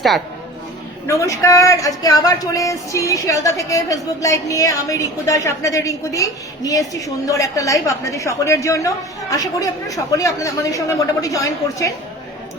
Start. নমস্কার, আজকে আবার চলে এসেছি শিয়ালদা থেকে ফেসবুক লাইভ নিয়ে। আমি রিঙ্কু দাস, আপনাদের রিঙ্কুদি নিয়ে এসেছি সুন্দর একটা লাইভ আপনাদের সকলের জন্য। আশা করি আপনারা সকলেই আমাদের সঙ্গে মোটামুটি জয়েন করছেন।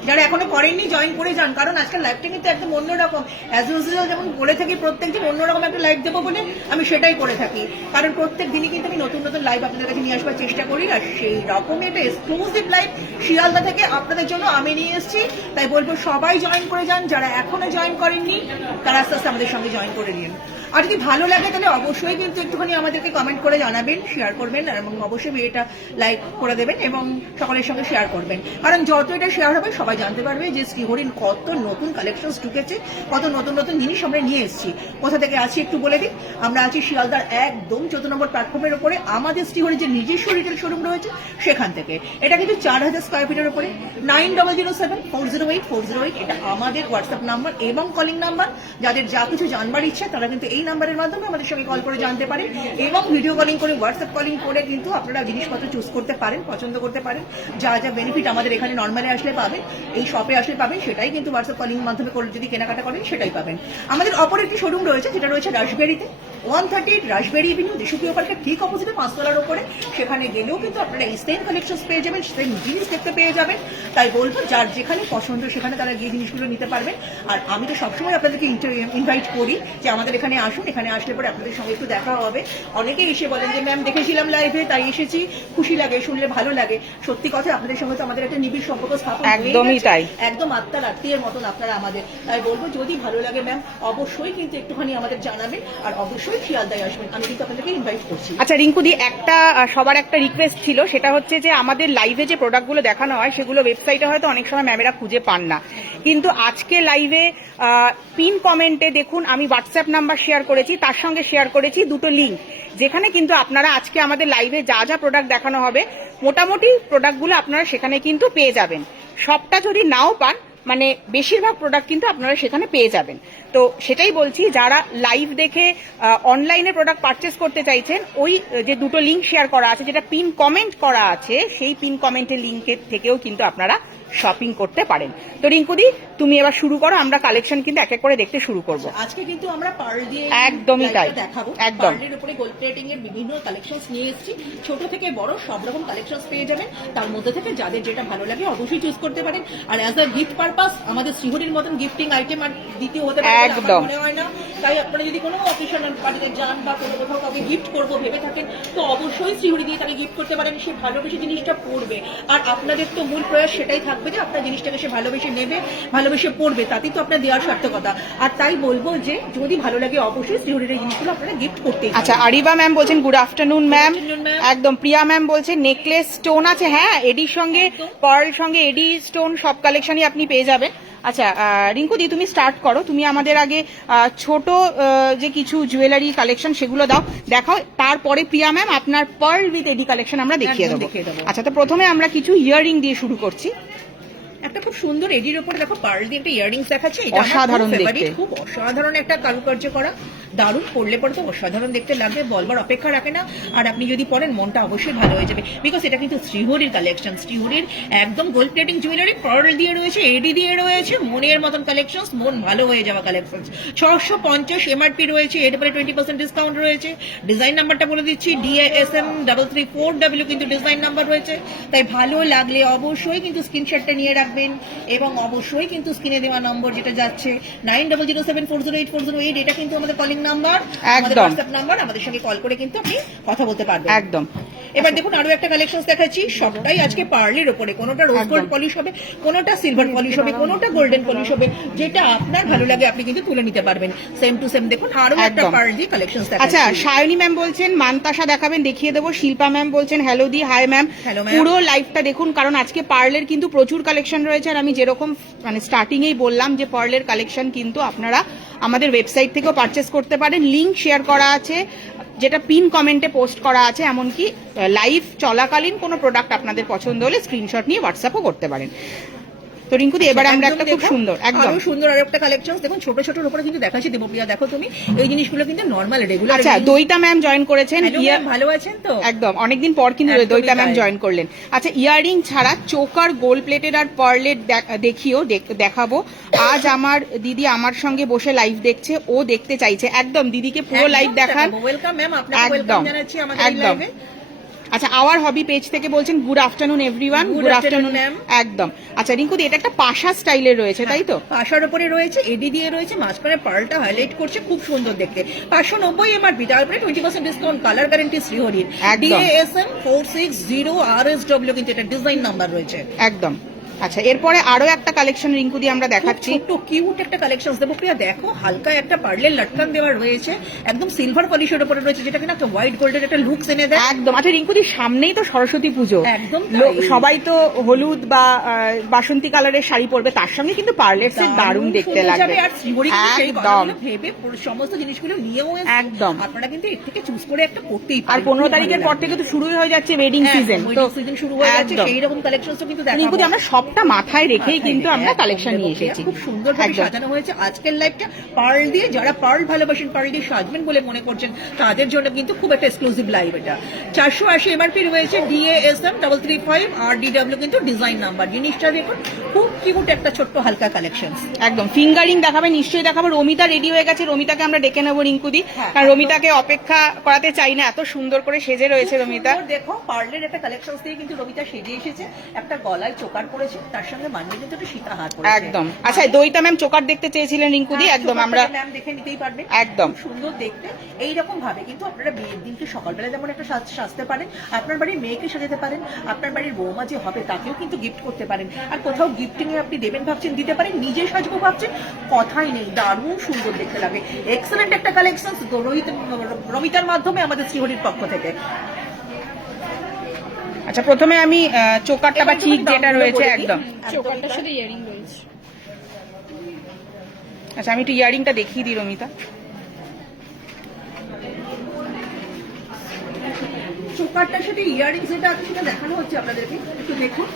যারা এখনো করেননি জয়েন করে যান, কারণ আজকাল লাইভটা কিন্তু একদম অন্যরকম। অ্যাজ ইউজুয়াল যেমন বলে থাকি প্রত্যেক দিন অন্যরকম একটা লাইভ দেবো বলে আমি সেটাই করে থাকি, কারণ প্রত্যেক দিনই কিন্তু আমি নতুন নতুন লাইভ আপনাদের কাছে নিয়ে আসবার চেষ্টা করি। আর সেই রকমই একটা এক্সক্লুসিভ লাইভ শিয়ালদা থেকে আপনাদের জন্য আমি নিয়ে এসেছি। তাই বলবো সবাই জয়েন করে যান, যারা এখনো জয়েন করেননি তারা আস্তে আস্তে আমাদের সঙ্গে জয়েন করে নিন। আর যদি ভালো লাগে তাহলে অবশ্যই কিন্তু একটুখানি আমাদেরকে কমেন্ট করে জানাবেন, শেয়ার করবেন, এবং অবশ্যই এটা লাইক করে দেবেন এবং সকলের সঙ্গে শেয়ার করবেন, কারণ যত এটা শেয়ার হবে সবাই জানতে পারবে যে শ্রীহরির কত নতুন কালেকশন ঢুকেছে, কত নতুন নতুন জিনিস আমরা নিয়ে এসেছি। কোথা থেকে আছি একটু বলে দিই। আমরা আছি শিয়ালদার একদম 14 নম্বর প্ল্যাটফর্মের উপরে আমাদের শ্রীহরির যে নিজস্ব রিটেল শোরুম রয়েছে সেখান থেকে। এটা কিন্তু 4000 স্কোয়ার ফিটের উপরে। 9007408408 এটা আমাদের হোয়াটসঅ্যাপ নাম্বার এবং কলিং নাম্বার। যাদের যা কিছু জানবার ইচ্ছে তারা কিন্তু এই নাম্বারের মাধ্যমে আমাদের সঙ্গে কল করে জানতে পারেন, এবং ভিডিও কলিং করে হোয়াটসঅ্যাপ কলিং করে কিন্তু আপনারা জিনিসপত্র চুজ করতে পারেন, পছন্দ করতে পারেন। যা যা বেনিফিট আমাদের এখানে নর্মালি আসলে পাবেন, এই শপে আসলে পাবেন, সেটাই কিন্তু হোয়াটসঅ্যাপ কলিং মাধ্যমে করে যদি কেনাকাটা করেন সেটাই পাবেন। আমাদের অপর একটি শোরুম রয়েছে যেটা রয়েছে রাসবেরিতে, 138 রাসবেরি এভিনিউ, দেশপ্রিয় পার্কের ঠিক অপোজিটে 5 তলার উপরে। সেখানে গেলেও কিন্তু আপনারা এই সেম কালেকশন পেয়ে যাবেন, সেম জিনিস দেখতে পেয়ে যাবেন। তাই বলবো যার যেখানে পছন্দ সেখানে তারা গিয়ে জিনিসগুলো নিতে পারবেন। আর আমি তো সবসময় আপনাদেরকে ইনভাইট করি যে আমাদের এখানে আসুন, এখানে আসলে পরে আপনাদের সঙ্গে একটু দেখা হবে। অনেকেই এসে বলেন যে ম্যাম দেখেছিলাম লাইভে তাই এসেছি, খুশি লাগে, শুনলে ভালো লাগে। সত্যি কথা, আপনাদের সঙ্গে তো আমাদের একটা নিবিড় সম্পর্ক স্থাপন একদমই তাই, একদম আত্মার আত্মীয়ের মতন আপনারা আমাদের। তাই বলবো যদি ভালো লাগে ম্যাম অবশ্যই কিন্তু একটুখানি আমাদের জানাবেন, আর অবশ্যই শিয়ালদায় আসবেন, আমি কিন্তু আপনাদেরকে ইনভাইট করছি। আচ্ছা রিঙ্কুদি, সবার একটা রিকোয়েস্ট ছিল, সেটা হচ্ছে যে আমাদের লাইভে যে প্রোডাক্টগুলো দেখানো হয় সেগুলো ওয়েবসাইটে হয়তো অনেক সময় ম্যামেরা খুঁজে পান না, কিন্তু আজকে লাইভে পিন কমেন্টে দেখুন আমি হোয়াটসঅ্যাপ নাম্বার শেয়ার করেছি, তার সঙ্গে শেয়ার করেছি দুটো লিঙ্ক, যেখানে কিন্তু আপনারা আজকে আমাদের লাইভে যা যা প্রোডাক্ট দেখানো হবে মোটামুটি প্রোডাক্টগুলো আপনারা সেখানে কিন্তু পেয়ে যাবেন। সবটা যদি নাও পান, মানে বেশিরভাগ প্রোডাক্ট কিন্তু আপনারা সেখানে পেয়ে যাবেন। তো সেটাই বলছি, যারা লাইভ দেখে অনলাইনে প্রোডাক্ট পারচেস করতে চাইছেন, ওই যে দুটো লিঙ্ক শেয়ার করা আছে, যেটা পিন কমেন্ট করা আছে, সেই পিন কমেন্টের লিঙ্কের থেকেও কিন্তু আপনারা শপিং করতে পারেন। তো রিঙ্কুদি তুমি এবার শুরু করো, আমরা কালেকশন কিন্তু এক এক করে দেখতে শুরু করব। আজকে কিন্তু আমরা পার্ল দিয়ে একদমই তাই দেখাবো। একদম পার্লের উপরে গোল্ড প্লেটিং এর বিভিন্ন কালেকশনস নিয়ে এসেছি, ছোট থেকে বড় সব রকম কালেকশনস পেয়ে যাবেন। তার মধ্যে থেকে যাদের যেটা ভালো লাগে অবশ্যই চুজ করতে পারেন। আর অ্যাজ আ গিফট পারপাস আমাদের শ্রীহরির মতন গিফটিং আইটেম আর দ্বিতীয় হতে পারে একদম মনে হয় না। তাই আপনারা যদি কোনো অকেশনাল পার্টিতে যান বা কোনো কোথাও কাউকে গিফট করবো ভেবে থাকেন, তো অবশ্যই শ্রীহরি দিয়ে তাকে গিফট করতে পারেন। সে ভালোবেসে জিনিসটা পড়বে, আর আপনাদের তো মূল প্রয়াস সেটাই থাকবে যে আপনার জিনিসটাকে সে ভালোবেসে নেবে, ভালোবেসে পড়বে, তাতেই তো আপনার দেওয়ার সার্থকতা। আর তাই বলবো যে যদি ভালো লাগে অবশ্যই শ্রীহরির এই জিনিসগুলো আপনারা গিফট করতে। আচ্ছা, আরিবা ম্যাম বলছেন গুড আফটারনুন ম্যাম। একদম প্রিয়া ম্যাম বলছেন নেকলেস স্টোন আছে, হ্যাঁ এডির সঙ্গে পার্ল সঙ্গে এডি স্টোন সব কালেকশনই আপনি পেয়ে যাবেন। আচ্ছা রিঙ্কুদি তুমি স্টার্ট করো, তুমি আমাদের আগে ছোট যে কিছু জুয়েলারি কালেকশন সেগুলো দেখাও, তারপরে প্রিয়া ম্যাম আপনার পার্ল উইথ এডি কালেকশন আমরা দেখিয়ে দেবো। আচ্ছা, তো প্রথমে আমরা কিছু ইয়াররিং দিয়ে শুরু করছি। একটা খুব সুন্দর এডির উপরে দেখো পার্ল দিয়ে একটা ইয়াররিংস দেখাচ্ছে, এটা অসাধারণ দেখতে, খুব অসাধারণ একটা কারুকার্য করা, দারুণ, পড়লে পরে তো অসাধারণ দেখতে লাগবে, বলবার অপেক্ষা রাখে না। আর আপনি যদি পরেন মনটা অবশ্যই ভালো হয়ে যাবে, বিকজ এটা কিন্তু শ্রীহরির কালেকশন, শ্রীহরির একদম গোল্ড প্লেটিং জুয়েলারি, পার্ল দিয়ে রয়েছে, এডি দিয়ে রয়েছে, মনের মতন কালেকশন, মন ভালো হয়ে যাওয়া কালেকশন। 650 এমআরপি রয়েছে, এর উপরে 20% ডিসকাউন্ট রয়েছে। ডিজাইন নাম্বারটা বলে দিচ্ছি, DASM 334W কিন্তু ডিজাইন নাম্বার রয়েছে। তাই ভালো লাগলে অবশ্যই কিন্তু স্ক্রিনশটটা নিয়ে রাখবেন, এবং অবশ্যই কিন্তু স্ক্রিনে দেওয়া নম্বর যেটা যাচ্ছে 9007408408, এটা কিন্তু আমাদের কলিং নাম্বার, আমাদের হোয়াটসঅ্যাপ নাম্বার, আমাদের সঙ্গে কল করে কিন্তু আপনি কথা বলতে পারবেন একদম। এবার দেখুন আরো একটা কালেকশন দেখাচ্ছি, সবটাই আজকে পার্লের উপরে, কোনোটা রোজ গোল্ড পলিশ হবে, কোনোটা সিলভার পলিশ হবে, কোনোটা গোল্ডেন পলিশ হবে, যেটা আপনার ভালো লাগে আপনি কিন্তু তুলে নিতে পারবেন। সেম টু সেম দেখুন আরো একটা পার্ল দিয়ে কালেকশন দেখাচ্ছি। আচ্ছা, সায়নী ম্যাম বলছেন মানতাসা দেখাবেন, দেখিয়ে দেবো। শিল্পা ম্যাম বলছেন হ্যালো দি, হাই ম্যাম। পুরো লাইভটা দেখুন, কারণ আজকে পার্লের কিন্তু প্রচুর কালেকশন রয়েছে। আর আমি যেরকম মানে স্টার্টিং এই বললাম যে পার্লের কালেকশন কিন্তু আপনারা আমাদের ওয়েবসাইট থেকেও পারচেস করতে পারেন, লিংক শেয়ার করা আছে, যেটা পিন কমেন্টে পোস্ট করা আছে। এমনকি লাইভ চলাকালীন কোনো প্রোডাক্ট আপনাদের পছন্দ হলে স্ক্রিনশট নিয়ে হোয়াটসঅ্যাপও করতে পারেন। তো রিঙ্কুদি এবার আমরা একটা খুব সুন্দর একদম সুন্দর আর একটা কালেকশন দেখুন, ছোট ছোটর উপরে কিন্তু দেখাচ্ছি। দেবপ্রিয়া দেখো তুমি এই জিনিসগুলো কিন্তু নর্মাল রেগুলার। আচ্ছা, দইতা ম্যাম জয়েন করেছেন, ভালো আছেন তো? একদম, অনেকদিন পর কিন্তু দইতা ম্যাম জয়েন করলেন। আচ্ছা, ইয়াররিং ছাড়া চোকার, গোল্ড প্লেটেড আর পার্লেট দেখাবো। আজ আমার দিদি আমার সঙ্গে বসে লাইভ দেখছে, ও দেখতে চাইছে। একদম দিদিকে পুরো লাইভ দেখান। ওয়েলকাম ম্যাম, আপনাকে ওয়েলকাম জানাচ্ছি আমাদের লাইভে। আচ্ছা, আওয়ার হবি পেজ থেকে বলছেন good afternoon everyone. Good afternoon ma'am. একদম। আচ্ছা রিঙ্কুদি, এটা একটা পাশা স্টাইলের রয়েছে, তাই তো? পাশার উপরে রয়েছে, এডি দিয়ে রয়েছে, মাঝখানে পার্লটা হাইলাইট করছে, খুব সুন্দর দেখতে। 590 এমআরপি, তারপরে 20% ডিসকাউন্ট, কালার গ্যারান্টি শ্রীহরির। DASM 460 RSW কিন্তু এটা ডিজাইন নাম্বার রয়েছে। একদম। আচ্ছা, এরপরে আরো একটা কালেকশন রিঙ্কুদি আমরা দেখাচ্ছি, ছোট্ট কিউট একটা কালেকশন দেবো প্রিয়া। দেখো হালকা একটা পার্লের লটকান দেওয়া রয়েছে, একদম সিলভার পলিশের উপরে রয়েছে, যেটা কিনা একটা হোয়াইট গোল্ডের একটা লুকস এনে দেয়। একদম। আচ্ছা রিঙ্কুদি, সামনেই তো সরস্বতী পুজো, একদম সবাই তো হলুদ বা বাসন্তী কালারের শাড়ি পরবে, তার সঙ্গে কিন্তু পার্লের সেট দারুণ দেখতে লাগবে। আর শ্রীহরি একদম ভেবে সমস্ত জিনিসগুলো নিয়েও একদম আপনারা কিন্তু এর থেকে চুজ করে একটা করতেই পারেন। আর 15 তারিখের পর থেকে তো শুরুই হয়ে যাচ্ছে ওয়েডিং সিজন, তো সিজন শুরু হয়ে যাচ্ছে, সেই রকম কালেকশনসও কিন্তু দেখাবো। রিঙ্কুদি, আমরা সবটা মাথায় রেখে কিন্তু আমরা কালেকশন নিয়ে এসেছি। খুব সুন্দর ভাবে সাজানো হয়েছে আজকের লাইভটা পার্ল দিয়ে। যারা পার্ল ভালোবাসেন, পার্ল দিয়ে সাজবেন বলে মনে করছেন, তাদের জন্য কিন্তু খুব একটা এক্সক্লুসিভ লাইভ এটা। 480 এমআরপি রয়েছে, DASM 335 আর DW কিন্তু ডিজাইন নাম্বার। জিনিসটা দেখুন, খুব কিউট একটা ছোট্ট হালকা কালেকশন। একদম। ফিঙ্গারিং দেখাবে, নিশ্চয়ই দেখাবো। রমিতা রেডি হয়ে গেছে, রমিতাকে আমরা ডেকে নেবো রিঙ্কুদি, কারণ রমিতাকে অপেক্ষা করাতে চাই না, এত সুন্দর করে সেজে রয়েছে রমিতা। দেখো পার্লের একটা কালেকশন দিয়ে কিন্তু রমিতা সেজে এসেছে, একটা গলায় চোকার পরেছে, তার সঙ্গে মানিয়ে কিন্তু একটা সীতাহার পরেছে। একদম। আচ্ছা, দইতা ম্যাম চোকার দেখতে চেয়েছিলেন রিঙ্কুদি, একদম আমরা ম্যাম দেখে নিতেই পারবেন, একদম সুন্দর দেখতে। এইরকম ভাবে কিন্তু আপনারা বিয়ের দিনকে সকালবেলা যেমন একটা সাজতে পারেন, আপনার বাড়ির মেয়েকে সাজাতে পারেন, আপনার বাড়ির বৌমা যে হবে তাকেও কিন্তু গিফট করতে পারেন। আর কোথাও গিফটিং এ আপনি দেবেন ভাবছেন, দিতে পারেন, নিজে সাজবো ভাবছেন, কথাই নেই, দারুণ সুন্দর দেখতে লাগে। এক্সেলেন্ট একটা কালেকশন রমিতার মাধ্যমে আমাদের শ্রীহরির পক্ষ থেকে। আচ্ছা, প্রথমে আমি চোকারটা বা চিক যেটা রয়েছে, একদম চোকারটার সাথে ইয়ারিং রয়েছে। আচ্ছা, আমি একটু ইয়ারিংটা দেখিয়ে দিই রমিতা। চোকারটার সাথে ইয়ারিং যেটা আছে সেটা দেখানো হচ্ছে আপনাদেরকে, একটু দেখুন।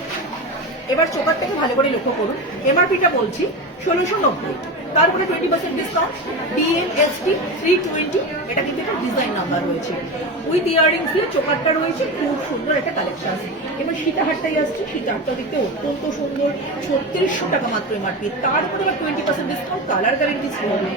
এবার চোকারটাকে ভালো করে লক্ষ্য করুন। এমআরপিটা বলছি 1690, তারপরে 20% ডিসকাউন্ট, DMST 320, এটা কিন্তু একটা ডিজাইন নাম্বার রয়েছে। উইথ ইয়ারিংস দিয়ে চোকারটা রয়েছে, খুব সুন্দর একটা কালেকশন। এবার সীতাহারটাই আসছে, সীতাহারটা দেখতে অত্যন্ত সুন্দর, 3600 টাকা মাত্র এমআরপি, তারপরে আবার 20% ডিসকাউন্ট, কালার গ্যারান্টি হবে।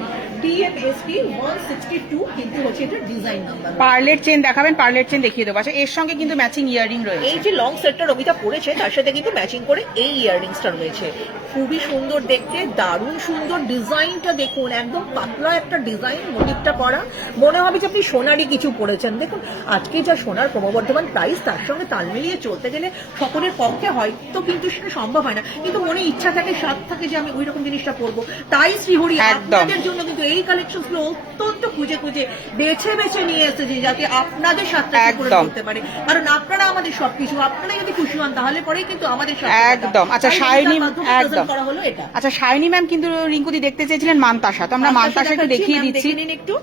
DMST 162 কিন্তু হচ্ছে এটা ডিজাইন নাম্বার। পার্লের চেন দেখাবেন, পার্লের চেন দেখিয়ে দেবো। আচ্ছা, এর সঙ্গে কিন্তু ম্যাচিং ইয়ারিং রয়েছে। এই যে লং সেটটা রমিতা পরেছে, তার সাথে কিন্তু ম্যাচিং করে এই ইয়াররিংসটা রয়েছে, খুবই সুন্দর দেখতে, দারুণ সুন্দর। ডিজাইনটা দেখুন, একদম পাতলা একটা ডিজাইন, মোটিভটা করা, মনে হবে যে আপনি সোনারই কিছু পরেছেন। দেখুন আজকে যা সোনার ক্রমবর্ধমান প্রাইস, তার সঙ্গে তাল মিলিয়ে চলতে গেলে সকলের পক্ষে হয়তো কিন্তু সেটা সম্ভব হয় না, কিন্তু মনে ইচ্ছা থাকে, স্বাদ থাকে যে আমি ওই রকম জিনিসটা পরবো। তাই শ্রীহরি আপনাদের জন্য কিন্তু এই কালেকশন গুলো অত্যন্ত খুঁজে খুঁজে বেছে বেছে নিয়ে এসেছে, যাতে আপনাদের সাথে করে করতে পারে। কারণ আপনারা আমাদের সবকিছু, আপনারা যদি খুশি হন তাহলে পরেই কিন্তু আমাদের একদম। আচ্ছা, সায়নী একদম। করা হলো এটা। আচ্ছা, সায়নী ম্যাম কিন্তু রিঙ্কুদি দেখতে চেয়েছিলেন মান্তাসা, তো আমরা মান্তাসা একটু দেখিয়ে দিচ্ছি। একটু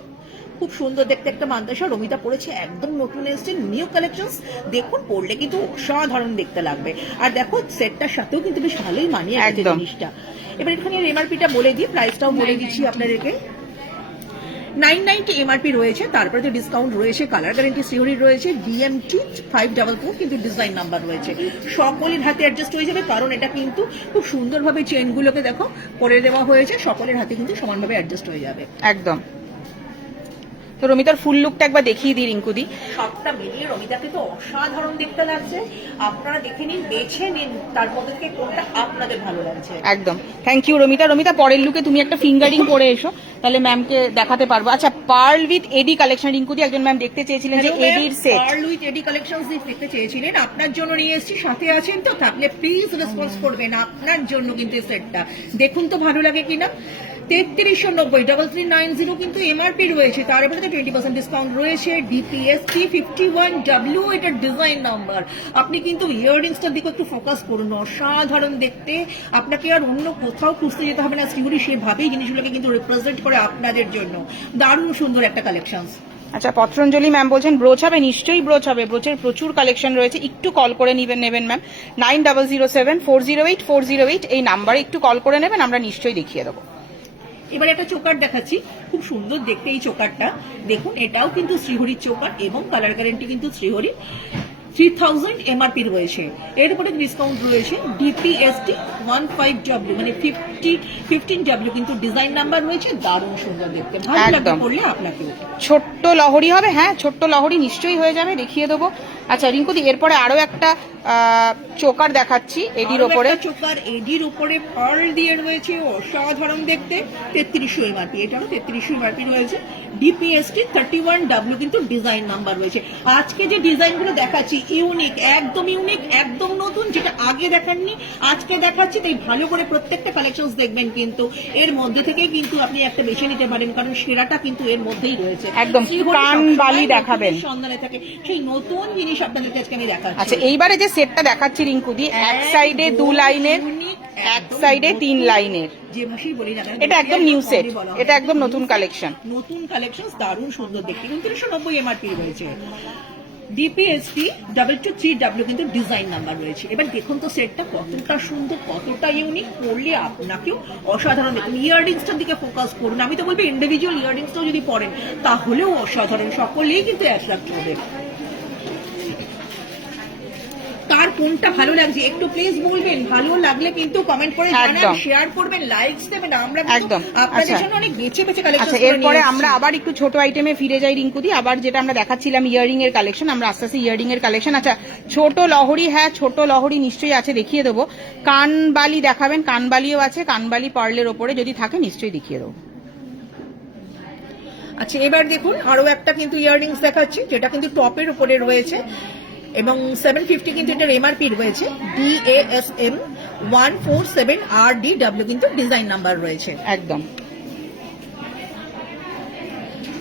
খুব সুন্দর দেখতে একটা মান্তাসা রমিতা পড়েছে, একদম নতুন এসেছে, নিউ কালেকশন। দেখুন পরলে কিন্তু অসাধারণ দেখতে লাগবে। আর দেখো সেটটার সাথেও কিন্তু বেশ ভালোই মানিয়ে গেছে জিনিসটা। এবার এখানে এমআরপিটা বলে দিই, প্রাইসটাও বলে দিচ্ছি আপনাদেরকে। 990 এমআরপি রয়েছে, তারপরে যে ডিসকাউন্ট রয়েছে, কালার গ্যারান্টি সিওরি রয়েছে, DMT 544 কিন্তু ডিজাইন নাম্বার রয়েছে। সকলের হাতে অ্যাডজাস্ট হয়ে যাবে, কারণ এটা কিন্তু খুব সুন্দরভাবে চেনগুলোকে দেখো করে দেওয়া হয়েছে, সকলের হাতে কিন্তু সমানভাবে অ্যাডজাস্ট হয়ে যাবে। একদম। তো রমিতার ফুল লুকটা একবার দেখিয়ে দিই রিঙ্কুদি। সবটা মিলিয়ে রমিতাকে তো অসাধারণ দেখতে লাগছে, আপনারা দেখে নিন, বেছে নিন তার মধ্যে থেকে কোনটা আপনাদের ভালো লাগছে। একদম, থ্যাংক ইউ রমিতা। রমিতা, পরের লুকে তুমি একটা ফিঙ্গারিং পরে এসো, তাহলে ম্যামকে দেখাতে পারবো। আচ্ছা, পার্ল উইথ এডি কালেকশন রিঙ্কুদি, একজন ম্যাম দেখতে চেয়েছিলেন যে এডির সেট। পার্ল উইথ এডি কালেকশনস দেখতে চেয়েছিলেন, আপনার জন্য নিয়ে এসেছি, সাথে আছেন তো, থাকলে প্লিজ রেসপন্স করবেন, আপনার জন্য কিন্তু এই সেটটা দেখুন তো ভালো লাগে কিনা। 3390 3390 কিন্তু এমআরপি রয়েছে, তার উপরে 20% ডিসকাউন্ট রয়েছে। DPST 51W এটার ডিজাইন নাম্বার। আপনি কিন্তু ইয়াররিংসটার দিকে একটু ফোকাস করুন, অসাধারণ দেখতে, আপনাকে আর অন্য কোথাও খুঁজতে যেতে হবে না, শ্রীহরি সেভাবেই জিনিসগুলোকে কিন্তু রিপ্রেজেন্ট করে আপনাদের জন্য। দারুণ সুন্দর একটা কালেকশন। আচ্ছা, পত্রঞ্জলি ম্যাম বলছেন ব্রোচ হবে, নিশ্চয়ই ব্রোচ হবে, ব্রোচের প্রচুর কালেকশন রয়েছে, একটু কল করে নেবেন ম্যাম। 9007408408 এই নাম্বারে একটু কল করে নেবেন, আমরা নিশ্চয়ই দেখিয়ে দেবো। এবার একটা চোকার দেখাচ্ছি, খুব সুন্দর দেখতে এই চোকারটা। দেখুন এটাও কিন্তু শ্রীহরির চোকার এবং কালার গ্যারেন্টি কিন্তু শ্রীহরি। 3000 এমআরপি রয়েছে, এর উপরে ডিসকাউন্ট রয়েছে। ডিপিএসটি 15W মানে 15W কিন্তু ডিজাইন নাম্বার রয়েছে, দারুণ সুন্দর দেখতে, ভালো লাগবে একদম। পড়লে আপনাকেও। ছোট্ট লহরি হবে, হ্যাঁ ছোট্ট লহরি নিশ্চয়ই হয়ে যাবে, দেখিয়ে দেবো। আচ্ছা রিঙ্কুদি, এরপরে আরো একটা চোকার দেখাচ্ছি এডির আরো ওপরে। একটা চোকার এডির উপরে পার্ল দিয়ে রয়েছে, অসাধারণ দেখতে। 3300 এমআরপি, এটারও 3300 এমআরপি রয়েছে। ডিপিএসটি 31W কিন্তু ডিজাইন নাম্বার রয়েছে। আজকে যে ডিজাইনগুলো দেখাচ্ছি ইউনিক, একদম ইউনিক, একদম নতুন, যেটা আগে দেখাননি আজকে দেখাচ্ছি। তাই ভালো করে প্রত্যেকটা কালেকশন দেখবেন, কিন্তু এর মধ্যে থেকে কিন্তু আপনি একটা বেছে নিতে পারেন, কারণ সেরাটা কিন্তু এর মধ্যেই রয়েছে। একদম কান বালি দেখাবেন, সন্ধানে থাকে সেই নতুন জিনিস আপনাদেরকে আজকে আমি দেখাচ্ছি। আচ্ছা এইবারে যে সেটটা দেখাচ্ছি রিঙ্কুদি, এক সাইডে 2 লাইনের, এক সাইডে 3 লাইনের, যে ভাষাই বলি না কেন, এটা একদম নিউ সেট, এটা একদম নতুন কালেকশন। নতুন কালেকশন, দারুণ সুন্দর দেখতে। 2990 এমআরপি রয়েছে। ডিপিএসটি 223W কিন্তু ডিজাইন নাম্বার রয়েছে। এবার দেখুন তো সেটটা কতটা সুন্দর, কতটা ইউনিক, পরলে আপনাকেও অসাধারণ। দেখুন ইয়াররিংসটার দিকে ফোকাস করুন, আমি তো বলবো ইন্ডিভিজুয়াল ইয়াররিংসটাও যদি পরেন তাহলেও অসাধারণ, সকলেই কিন্তু অ্যাট্রাক্ট হবে। কার কোনটা ভালো লাগছে একটু প্লিজ বলবেন, ভালো লাগলে কিন্তু কমেন্ট করে জানান, শেয়ার করবেন, লাইকস দেবেন, আমরা একদম আপনাদের জন্য অনেক বেছে বেছে কালেকশন। আচ্ছা এরপরে আমরা আবার একটু ছোট আইটেমে ফিরে যাই রিঙ্কুদি, আবার যেটা আমরা দেখাচ্ছিলাম ইয়ারিং এর কালেকশন, আমরা আস্তে আস্তে ইয়ারিং এর কালেকশন। আচ্ছা ছোট লহরি, হ্যাঁ ছোট লহরি নিশ্চয়ই আছে, দেখিয়ে দেবো। কানবালি দেখাবেন, কানবালিও আছে, কানবালি পার্লের ওপরে যদি থাকে নিশ্চয়ই দেখিয়ে দেবো। আচ্ছা এবার দেখুন আরো একটা কিন্তু ইয়াররিংস দেখাচ্ছি, যেটা কিন্তু টপের উপরে রয়েছে এবং 750 কিন্তু এটার এমআরপি রয়েছে। DASM 147RDW কিন্তু ডিজাইন নাম্বার রয়েছে। একদম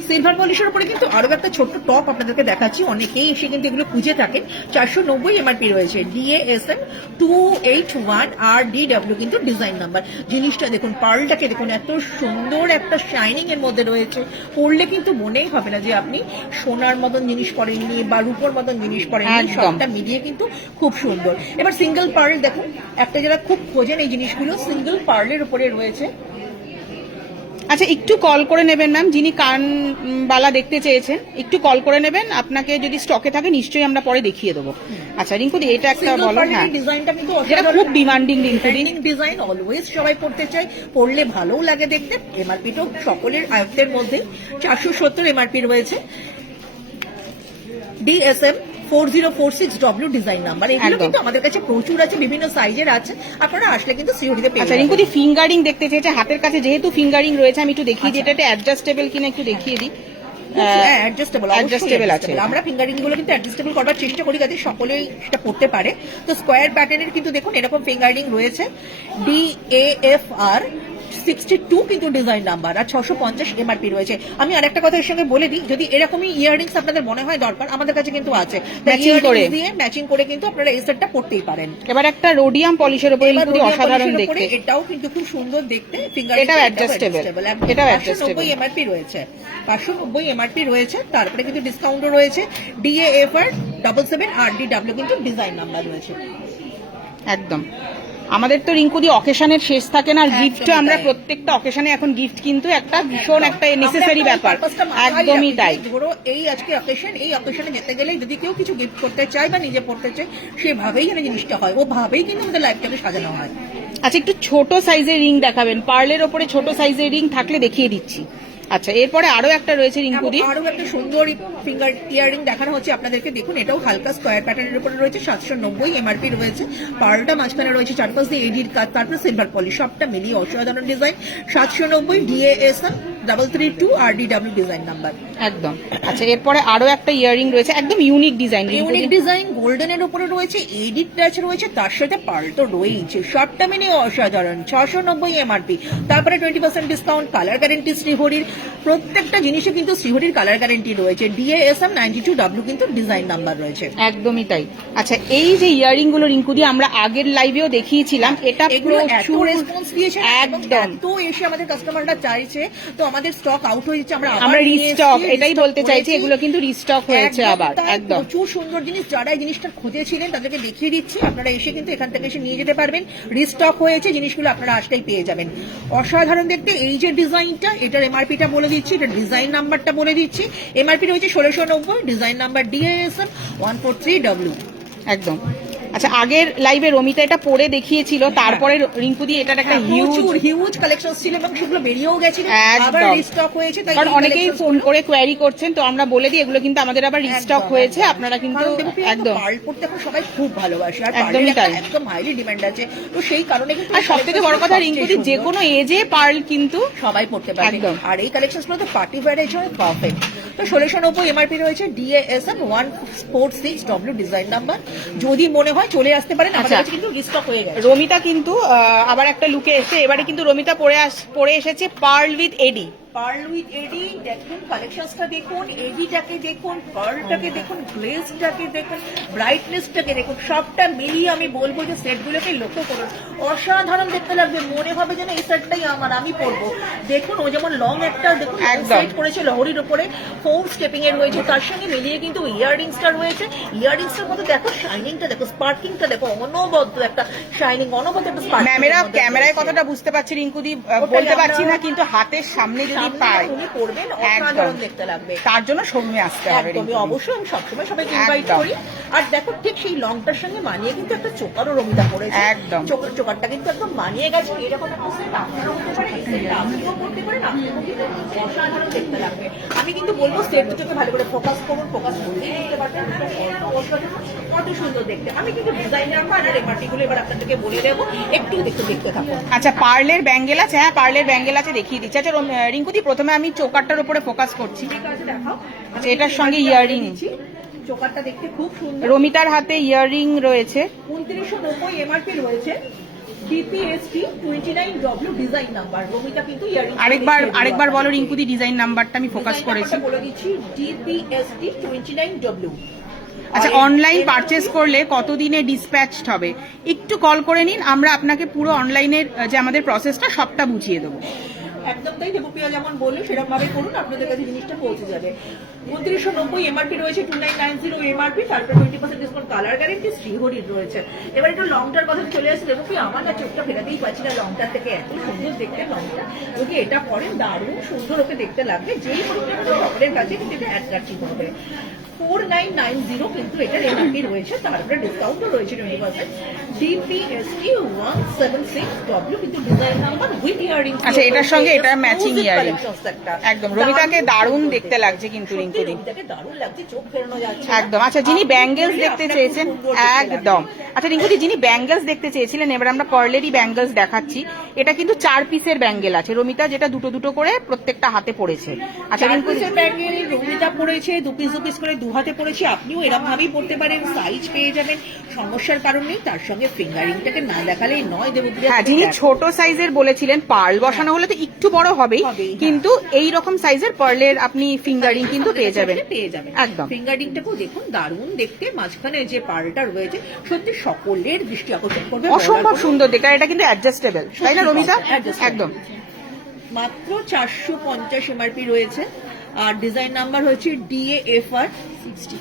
সিলভার পলিশের উপরে কিন্তু আরো একটা ছোট্ট টপ আপনাদেরকে দেখাচ্ছি, অনেকেই এসে কিন্তু এগুলো খুঁজে থাকেন। 490 এমআরপি রয়েছে। DASM 281RDW কিন্তু ডিজাইন নাম্বার। জিনিসটা দেখুন, পার্লটাকে দেখুন, এত সুন্দর একটা শাইনিং এর মধ্যে রয়েছে, পরলে কিন্তু মনেই হবে না যে আপনি সোনার মতন জিনিস পরেননি বা রূপোর মতন জিনিস পরেননি, সবটা মিলিয়ে কিন্তু খুব সুন্দর। এবার সিঙ্গেল পার্ল দেখুন, একটা যারা খুব খোঁজেন এই জিনিসগুলো, সিঙ্গেল পার্লের উপরে রয়েছে। আচ্ছা একটু কল করে নেবেন ম্যাম, যিনি কানবালা দেখতে চেয়েছেন একটু কল করে নেবেন, আপনাকে যদি স্টকে থাকে নিশ্চয়ই আমরা পরে দেখিয়ে দেবো। আচ্ছা রিঙ্কুদি এটা একটা বলো, হ্যাঁ ডিজাইনটা কিন্তু যেটা খুব ডিমান্ডিং রিঙ্কুদি, ডিজাইন অলওয়েজ সবাই পড়তে চায়, পড়লে ভালোও লাগে দেখতে। এমআরপিটাও সকলের আয়ত্তের মধ্যে। 470 এমআরপি রয়েছে। DSM 4046W design number. এগুলো কিন্তু আমাদের কাছে প্রচুর আছে, বিভিন্ন সাইজের আছে, আপনারা আসলে কিন্তু সিওরিতে পেয়ে যাবেন। আচ্ছা রিঙ্কুদি ফিঙ্গারিং দেখতে চেয়েছে, হাতের কাছে যেহেতু ফিঙ্গারিং রয়েছে আমি একটু দেখিয়ে দিই, এটা অ্যাডজাস্টেবল কিনা একটু দেখিয়ে দিই। অ্যাডজাস্টেবল আছে, আমরা ফিঙ্গারিং গুলো কিন্তু অ্যাডজাস্টেবল করবার চেষ্টা করি যাতে সকলেই সেটা পড়তে পারে। তো স্কোয়ার প্যাটার্নের কিন্তু দেখুন এরকম ফিঙ্গারিং রয়েছে। DAFR 62 কিন্তু ডিজাইন নাম্বার, আর 650 এমআরপি রয়েছে। আমি আরেকটা কথা এর সঙ্গে বলে দিই, যদি এরকমই ইয়াররিংস আপনাদের মনে হয় দরকার, আমাদের কাছে কিন্তু আছে, ম্যাচিং করে কিন্তু আপনারা এই সেটটা পড়তেই পারেন। এবার একটা রোডিয়াম পলিশের উপরে অসাধারণ দেখতে, এটাও কিন্তু খুব সুন্দর দেখতে। এটাও অ্যাডজাস্টেবল, এটাও অ্যাডজাস্টেবল। 590 এমআরপি রয়েছে, 590 এমআরপি রয়েছে। তারপরে কিন্তু ডিসকাউন্টও রয়েছে। DAFR 77RDW কিন্তু ডিজাইন নাম্বার রয়েছে। একদম আমাদের তো রিঙ্কুদি অকেশনের শেষ থাকে না, আর গিফট আমরা প্রত্যেকটা অকেশনে এখন গিফট কিন্তু একটা ভীষণ একটা নেসেসারি ব্যাপার, একদমই তাই। ধরো এই আজকে অকেশন, এই অকেশনে যেতে গেলে যদি কেউ কিছু গিফট করতে চায় বা নিজে পড়তে চায়, সেভাবেই যেন জিনিসটা হয়, ও ভাবেই কিন্তু আমাদের লাইফটাকে সাজানো হয়। আচ্ছা একটু ছোট সাইজের রিং দেখাবেন, পার্লের ওপরে ছোট সাইজের রিং থাকলে দেখিয়ে দিচ্ছি। আচ্ছা এরপরে আরো একটা রয়েছে রিঙ্কুদি, আরো একটা সুন্দর ফিঙ্গার ইয়াররিং দেখানো হচ্ছে আপনাদেরকে। দেখুন এটাও হালকা স্কোয়ার প্যাটার্নের উপরে রয়েছে। 790 এমআরপি রয়েছে। পার্লটা মাঝখানে রয়েছে, চারপাশ দিয়ে এডির কাজ, তারপরে সিলভার পলিশ, সবটা মিলিয়ে অসাধারণ design. 790 DASM 332RDW design number. একদম। আচ্ছা এরপরে আরো একটা ইয়াররিং রয়েছে, একদম ইউনিক ডিজাইন, ইউনিক ডিজাইন গোল্ডেনের উপরে রয়েছে, এডিট টাচ রয়েছে, তার সাথে পার্ল তো রয়েছে। সবটা মিলে অসাধারণ, 690 এমআরপি, তারপরে 20% ডিসকাউন্ট, কালার গ্যারেন্টি শ্রীহরির, প্রত্যেকটা জিনিসে কিন্তু শ্রীহরির কালার গ্যারেন্টি রয়েছে। DASM 92W কিন্তু ডিজাইন নাম্বার রয়েছে। একদমই তাই। আচ্ছা, এই যে ইয়ারিং গুলো রিঙ্কুদি আমরা আগের লাইভেও দেখিয়েছিলাম, এটা এগুলো এত প্রচুর রেসপন্স দিয়েছে, একদম। তো এসে আমাদের কাস্টমাররা চাইছে, তো আমাদের স্টক আউট হয়ে যাচ্ছে, আমরা আমরা রিস্টক, এটাই বলতে চাইছি, এগুলো কিন্তু রিস্টক হয়েছে আবার। একদম প্রচুর সুন্দর জিনিস, যারা এই জিনিসটা খুঁজেছিলেন তাদেরকে দেখিয়ে দিচ্ছি, আপনারা এসে কিন্তু এখান থেকে এসে নিয়ে যেতে পারবেন। রিস্টক হয়েছে জিনিসগুলো, আপনারা আসলেই পেয়ে যাবেন। অসাধারণ দেখতে এই যে ডিজাইনটা, এটার এমআরপিটা বলে দিচ্ছি, এটার ডিজাইন নাম্বারটা বলে দিচ্ছি। এমআরপি রয়েছে 1690, ডিজাইন নাম্বার DASM 143W। একদম। আচ্ছা, আগের লাইভে রমিতা এটা পরে দেখিয়েছিল, তারপরে রিঙ্কুদি এটার একটা হিউজ কালেকশন ছিল এবং সেগুলো বেরিয়েও গেছিল, আবার রিস্টক হয়েছে। তাই কারণ অনেকেই ফোন করে কোয়ারি করছেন, তো আমরা বলে দিই এগুলো কিন্তু আমাদের আবার রিস্টক হয়েছে, আপনারা কিন্তু একদম পার্ল পড়তে এখন সবাই খুব ভালোবাসে, আর একদমই পার্লের তাই। একদম হাইলি ডিমান্ড আছে, তো সেই কারণে কিন্তু আর সবথেকে বড় কথা রিঙ্কুদি যে কোনো এজে পার্ল কিন্তু সবাই পড়তে পারে। একদম। আর এই কালেকশনগুলো তো পার্টি ওয়্যারের জন্য পারফেক্ট। তো 1690 এমআরপি রয়েছে, DASM 146W ডিজাইন নাম্বার। যদি মনে হয় চলে আসতে পারেন, আমাদের কাছে কিন্তু রিস্টক হয়ে গেছে। রমিতা কিন্তু আবার একটা লুকে এসে, এবারে কিন্তু রমিতা পরে এসেছে pearl with AD. Pearl with AD, দেখুন কালেকশনসটা দেখুন, এডিটাকে দেখুন, পার্লটাকে দেখুন, গ্লেজটাকে দেখুন, ব্রাইটনেসটাকে দেখুন, সবটা মিলিয়ে আমি বলবো যে সেটগুলোকে লক্ষ্য করুন, অসাধারণ দেখতে লাগবে। মনে হবে যেন এই সেটটাই আমি পরবো। দেখুন, ও যেমন লং একটা দেখুন সেট করেছে লহরির উপরে, 4 স্টেপিং এর রয়েছে, তার সঙ্গে মিলিয়ে কিন্তু ইয়াররিংসটা রয়েছে। ইয়াররিংসটার মধ্যে দেখো শাইনিংটা, দেখো স্পার্কিংটা, দেখো অনবদ্য একটা শাইনিং, অনবদ্য একটা স্পার্কিং। ক্যামেরায় কথাটা বুঝতে পারছি রিঙ্কুদি, বলতে পারছি না, কিন্তু হাতের সামনে যদি পাই উনি পড়বেন, অসাধারণ দেখতে লাগবে। তার জন্য শোরুমে আসতে হবে। একদমই, অবশ্যই আমি সবসময় সবাইকে ইনভাইট করি। আর দেখো, ঠিক সেই লংটার সঙ্গে মানিয়ে কিন্তু একটা চোকারও রমিতা পড়েছে। একদম, চোকারটা কিন্তু একদম মানিয়ে গেছে। এরকম একটা সেট আপনারাও করতে পারেন, এই সেটটা আপনিও করতে পারেন, আপনিও কিন্তু অসাধারণ দেখতে লাগবে। আমি কিন্তু বলবো সেট দুটোকে ভালো করে ফোকাস করুন, ফোকাস করলেই দেখতে পারবেন কত সুন্দর দেখতে। আমি কিন্তু ডিজাইনার আর এমআরপি গুলো এবার আপনাদেরকে বলে দেবো, একটু দেখতে থাকুন। আচ্ছা, পার্লের ব্যাঙ্গেল আছে, হ্যাঁ পার্লের ব্যাঙ্গেল আছে, দেখিয়ে দিচ্ছি। আচ্ছা রিঙ্কুদি, প্রথমে আমি চোকারটার উপরে ফোকাস করছি। ঠিক আছে, দেখাও। এটার সঙ্গে ইয়াররিং, চোকারটা দেখতে খুব সুন্দর। রমিতার হাতে ইয়াররিং রয়েছে, 2990 এমআরপি রয়েছে, DPST 29W design number. Romita কিন্তু ইয়ারিং আরেকবার বলো রিঙ্কুদি ডিজাইন নাম্বারটা, আমি ফোকাস করেছি। বলে দিচ্ছি, DPST 29W। আচ্ছা, অনলাইন পারচেজ করলে কতদিনে ডিসপ্যাচড হবে একটু কল করে নিন, আমরা আপনাকে পুরো অনলাইনের যে আমাদের প্রসেসটা সবটা বুঝিয়ে দেবো। একদম তাই, দেবপ্রিয়া যেমন বললো সেরকম ভাবে করুন, আপনাদের কাছে জিনিসটা পৌঁছে যাবে। 2990 এমআরপি রয়েছে, 2990 এমআরপি, তারপর 20% ডিসকাউন্ট, কালার গ্যারেন্টি শ্রীহরির রয়েছে। এবার একটু লংটার কথা চলে আসছে। দেবপ্রিয়া, আমার না চোখটা ফেরাতেই পারছি না লংটার থেকে, এত সুন্দর দেখতে লংটা। যদি এটা পরেন দারুণ সুন্দর ওকে দেখতে লাগবে, যেই পরিমাণে সকলের কাছে কিন্তু এটা অ্যাট্রাকটিভ হবে। 4990 কিন্তু এটার এমআরপি রয়েছে, তারপরে ডিসকাউন্টও রয়েছে 20%। DPST 176W কিন্তু ডিজাইন নাম্বার উইথ ইয়ারিং। আচ্ছা, এটার সঙ্গে এটা ম্যাচিং ইয়ারিং, একদম রমিতাকে দারুণ দেখতে লাগছে কিন্তু রিঙ্কুদি, দারুণ লাগছে, চোখ ফেরানো যাচ্ছে একদম। আচ্ছা, যিনি ব্যাঙ্গেলস দেখতে চেয়েছেন, একদম। আচ্ছা রিঙ্কুদি, যিনি ব্যাঙ্গেলস দেখতে চেয়েছিলেন, এবার আমরা পার্লেরই ব্যাঙ্গেলস দেখাচ্ছি। এটা কিন্তু 4 পিসের ব্যাঙ্গেল আছে, রমিতা যেটা দুটো করে প্রত্যেকটা হাতে পড়েছে। আচ্ছা, 4 পিসের ব্যাঙ্গেল রমিতা পড়েছে, 2 পিস করে 2 হাতে পড়েছে। আপনিও এরকম ভাবেই পড়তে পারেন, সাইজ পেয়ে যাবেন, সমস্যার কারণ নেই। তার সঙ্গে ফিঙ্গারিংটাকে না দেখালেই নয়। দেবপ্রিয়া, হ্যাঁ, যিনি ছোট সাইজের বলেছিলেন, পার্ল বসানো হলে তো একটু বড় হবেই, কিন্তু এই রকম সাইজের পার্লের আপনি ফিঙ্গারিং কিন্তু পেয়ে যাবেন একদম। ফিঙ্গারিংটাকেও দেখুন, দারুণ দেখতে। মাঝখানে যে পার্লটা রয়েছে সত্যি সকলের দৃষ্টি আকর্ষণ করবে, অসম্ভব সুন্দর দেখতে। এটা কিন্তু অ্যাডজাস্টেবল, তাই না রমিতা? একদম। মাত্র 450 এমআরপি রয়েছে, আর ডিজাইন নাম্বার হচ্ছে DAFR 60।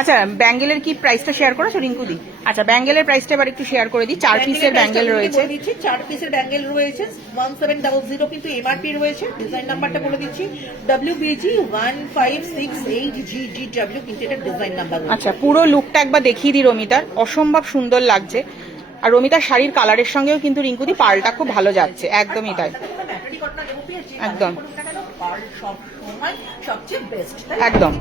আচ্ছা, ব্যাঙ্গেলের কি প্রাইসটা শেয়ার করেছো রিঙ্কুদি? আচ্ছা, ব্যাঙ্গেলের প্রাইসটা এবার একটু শেয়ার করে দিই। 4 পিসের ব্যাঙ্গেল রয়েছে, 4 পিসের ব্যাঙ্গেল রয়েছে, 1700 কিন্তু এমআরপি রয়েছে। ডিজাইন নাম্বারটা বলে দিচ্ছি, WBG 1568GGW কিন্তু এটা ডিজাইন নাম্বার। আচ্ছা, পুরো লুকটা একবার দেখিয়ে দিই রমিতার, অসম্ভব সুন্দর লাগছে। আর রমিতার শাড়ির কালারের সঙ্গেও কিন্তু রিঙ্কুদি পার্লটা খুব ভালো যাচ্ছে, একদমই তাই, একদম একদম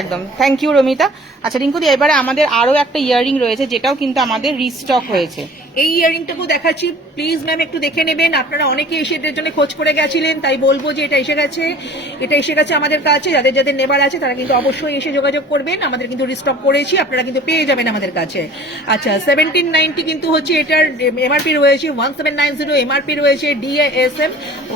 একদম। Thank you Ramita. আচ্ছা রিঙ্কুদি, এবারে আমাদের আরো একটা ইয়াররিং রয়েছে, যেটাও কিন্তু আমাদের রিস্টক হয়েছে। এই ইয়ারিংটাকেও দেখাচ্ছি, প্লিজ ম্যাম একটু দেখে নেবেন। আপনারা অনেকে এসে এটার জন্য খোঁজ করে গেছিলেন, তাই বলবো যে এটা এসে গেছে আমাদের কাছে। যাদের যাদের নেবার আছে তারা কিন্তু অবশ্যই এসে যোগাযোগ করবেন, আমাদের কিন্তু রিস্টক করেছি, আপনারা কিন্তু পেয়ে যাবেন আমাদের কাছে। আচ্ছা, 1790 কিন্তু হচ্ছে এটার এমআরপি রয়েছে 1790, এমআরপি রয়েছে DASM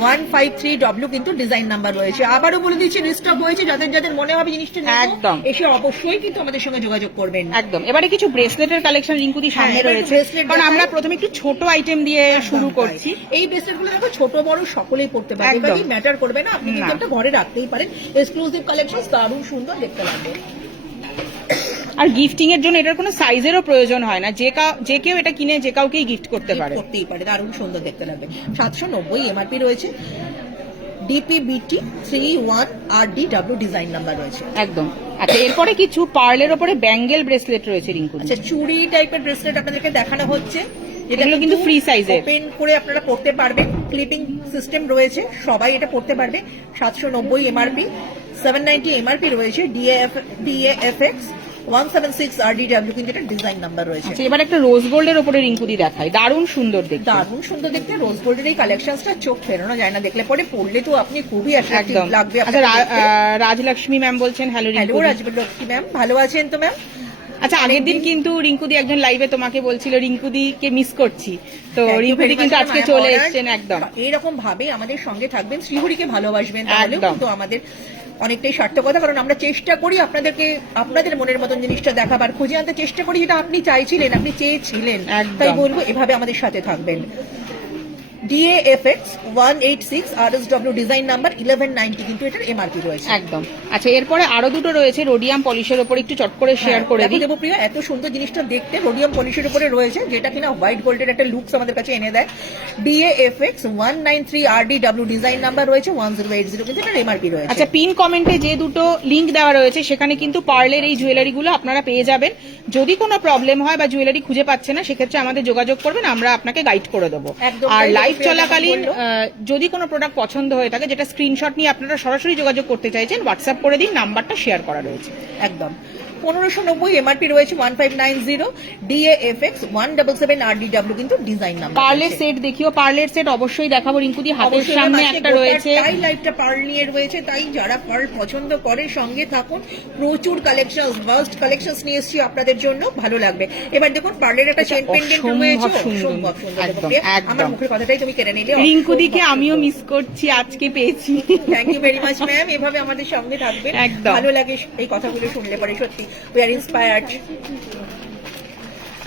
153W কিন্তু ডিজাইন নাম্বার রয়েছে। আবারও বলে দিচ্ছি রিস্টক হয়েছে, যাদের যাদের মনে হবে জিনিসটা নেব একদম। এসে অবশ্যই কিন্তু আমাদের সঙ্গে যোগাযোগ করবেন। একদম। এবারে কিছু ব্রেসলেটের কালেকশন রিঙ্কুদি সামনে এবার রয়েছে, bracelet কারণ আমরা দেখাই। প্রথমে একটু ছোট আইটেম দিয়ে শুরু করছি। এই ব্রেসলেট গুলো দেখো ছোট বড় সকলেই পড়তে পারবে, একদম। এবারে ম্যাটার করবে না, আপনি কিন্তু না। একটা ঘরে রাখতেই পারেন। এক্সক্লুসিভ কালেকশন, দারুণ সুন্দর দেখতে লাগবে। আর গিফটিং এর জন্য এটার কোনো সাইজেরও প্রয়োজন হয় না, যে কেউ এটা কিনে যে কাউকেই গিফট করতে পারে। করতেই পারে, দারুণ সুন্দর দেখতে লাগবে। 790 এমআরপি রয়েছে, DPBT 31RDW ডিজাইন নাম্বার রয়েছে। একদম। আচ্ছা, এরপরে কিছু পার্লের ওপরে ব্যাঙ্গেল ব্রেসলেট রয়েছে রিঙ্কুদি। আচ্ছা, চুড়ি টাইপের ব্রেসলেট আপনাদেরকে দেখানো হচ্ছে, এগুলো কিন্তু free size এর। ওপেন করে আপনারা পড়তে পারবেন, ক্লিপিং সিস্টেম রয়েছে, সবাই এটা পড়তে পারবে। 790 এমআরপি, 790 এমআরপি রয়েছে, DAFX 176RDW কিন্তু এটা ডিজাইন নাম্বার রয়েছে। আচ্ছা, এবার একটা রোজ গোল্ডের ওপরে রিঙ্কুদি দেখায়, দারুণ সুন্দর দেখতে। দারুণ সুন্দর দেখতে, রোজ গোল্ডের এই কালেকশনটা চোখ ফেরানো যায় না, দেখলে পরে পড়লে তো আপনি খুবই অ্যাট্রাক্টিভ একদম লাগবে। আচ্ছা, রাজলক্ষ্মী ম্যাম বলছেন হ্যালো হ্যালো রিঙ্কুদি। রাজলক্ষ্মী ম্যাম, ভালো আছেন তো ম্যাম? আচ্ছা, আগের দিন কিন্তু রিঙ্কুদি একজন লাইভে তোমাকে বলছিল রিঙ্কুদি কে মিস করছি, তো রিঙ্কুদি কিন্তু আজকে চলে এসেছেন। একদম এইরকম ভাবে আমাদের সঙ্গে থাকবেন, শ্রীহরিকে ভালোবাসবেন, তাহলে একদম। কিন্তু আমাদের অনেকটাই সার্থকতা, কারণ আমরা চেষ্টা করি আপনাদেরকে আপনাদের মনের মতন জিনিসটা দেখাবার, খুঁজে আনতে চেষ্টা করি যেটা আপনি চাইছিলেন, আপনি চেয়েছিলেন। একদম। তাই বলবো এভাবে আমাদের সাথে থাকবেন। DAFX 186 RSW ডিজাইন নাম্বার 1190 কিন্তু এটার এমআরপি রয়েছে। একদম। আচ্ছা, এরপরে আরো দুটো রয়েছে রোডিয়াম পলিশের ওপর, একটু চট করে শেয়ার করে দিই। দেখো প্রিয়া, এত সুন্দর জিনিসটা দেখতে রোডিয়াম পলিশের উপরে রয়েছে, যেটা কিনা হোয়াইট গোল্ডের একটা লুকস আমাদের কাছে এনে দেয়। DAFX 193RDW ডিজাইন নাম্বার রয়েছে, 1080 কিন্তু এটার এমআরপি রয়েছে। আচ্ছা, পিন কমেন্টে যে দুটো লিংক দেওয়া রয়েছে সেখানে কিন্তু পার্লের এই জুয়েলারিগুলো আপনারা পেয়ে যাবেন। যদি কোনো প্রবলেম হয় বা জুয়েলারি খুঁজে পাচ্ছে না, সেক্ষেত্রে আমাদের যোগাযোগ করবেন, আমরা আপনাকে গাইড করে দেবো। একদম আর তাই, লাইভ প্রিয়া চলাকালীন বললো। যদি কোনো প্রোডাক্ট পছন্দ হয়ে থাকে, যেটা স্ক্রিনশট নিয়ে আপনারা সরাসরি যোগাযোগ করতে চাইছেন, হোয়াটসঅ্যাপ করে দিন, নাম্বারটা শেয়ার করা রয়েছে। একদম। 1590 এমআরপি রয়েছে, 1590 DAFX 177RDW কিন্তু ডিজাইন নাম্বার। পার্লের সেট দেখিও, পার্লের সেট অবশ্যই দেখাবো রিঙ্কুদি। হাতের সামনে একটা রয়েছে, তাই লাইভটা পার্ল নিয়ে রয়েছে, তাই যারা পার্ল পছন্দ করে সঙ্গে থাকুন। প্রচুর কালেকশনস, ভাস্ট কালেকশনস নিয়ে এসেছি আপনাদের জন্য, ভালো লাগবে। এবার দেখুন পার্লের একটা চেন পেন্ডেন্ট রয়েছে, অসম্ভব সুন্দর। একদম, আমার একদম। মুখের কথাটাই তুমি কেড়ে নিলে। রিঙ্কুদিকে আমিও মিস করছি, আজকে পেয়েছি। Thank you very much ma'am, এভাবে আমাদের সঙ্গে থাকবেন, একদম। ভালো লাগে এই কথাগুলো শুনলে পরে, সত্যি উই আর ইন্সপায়ার্ড।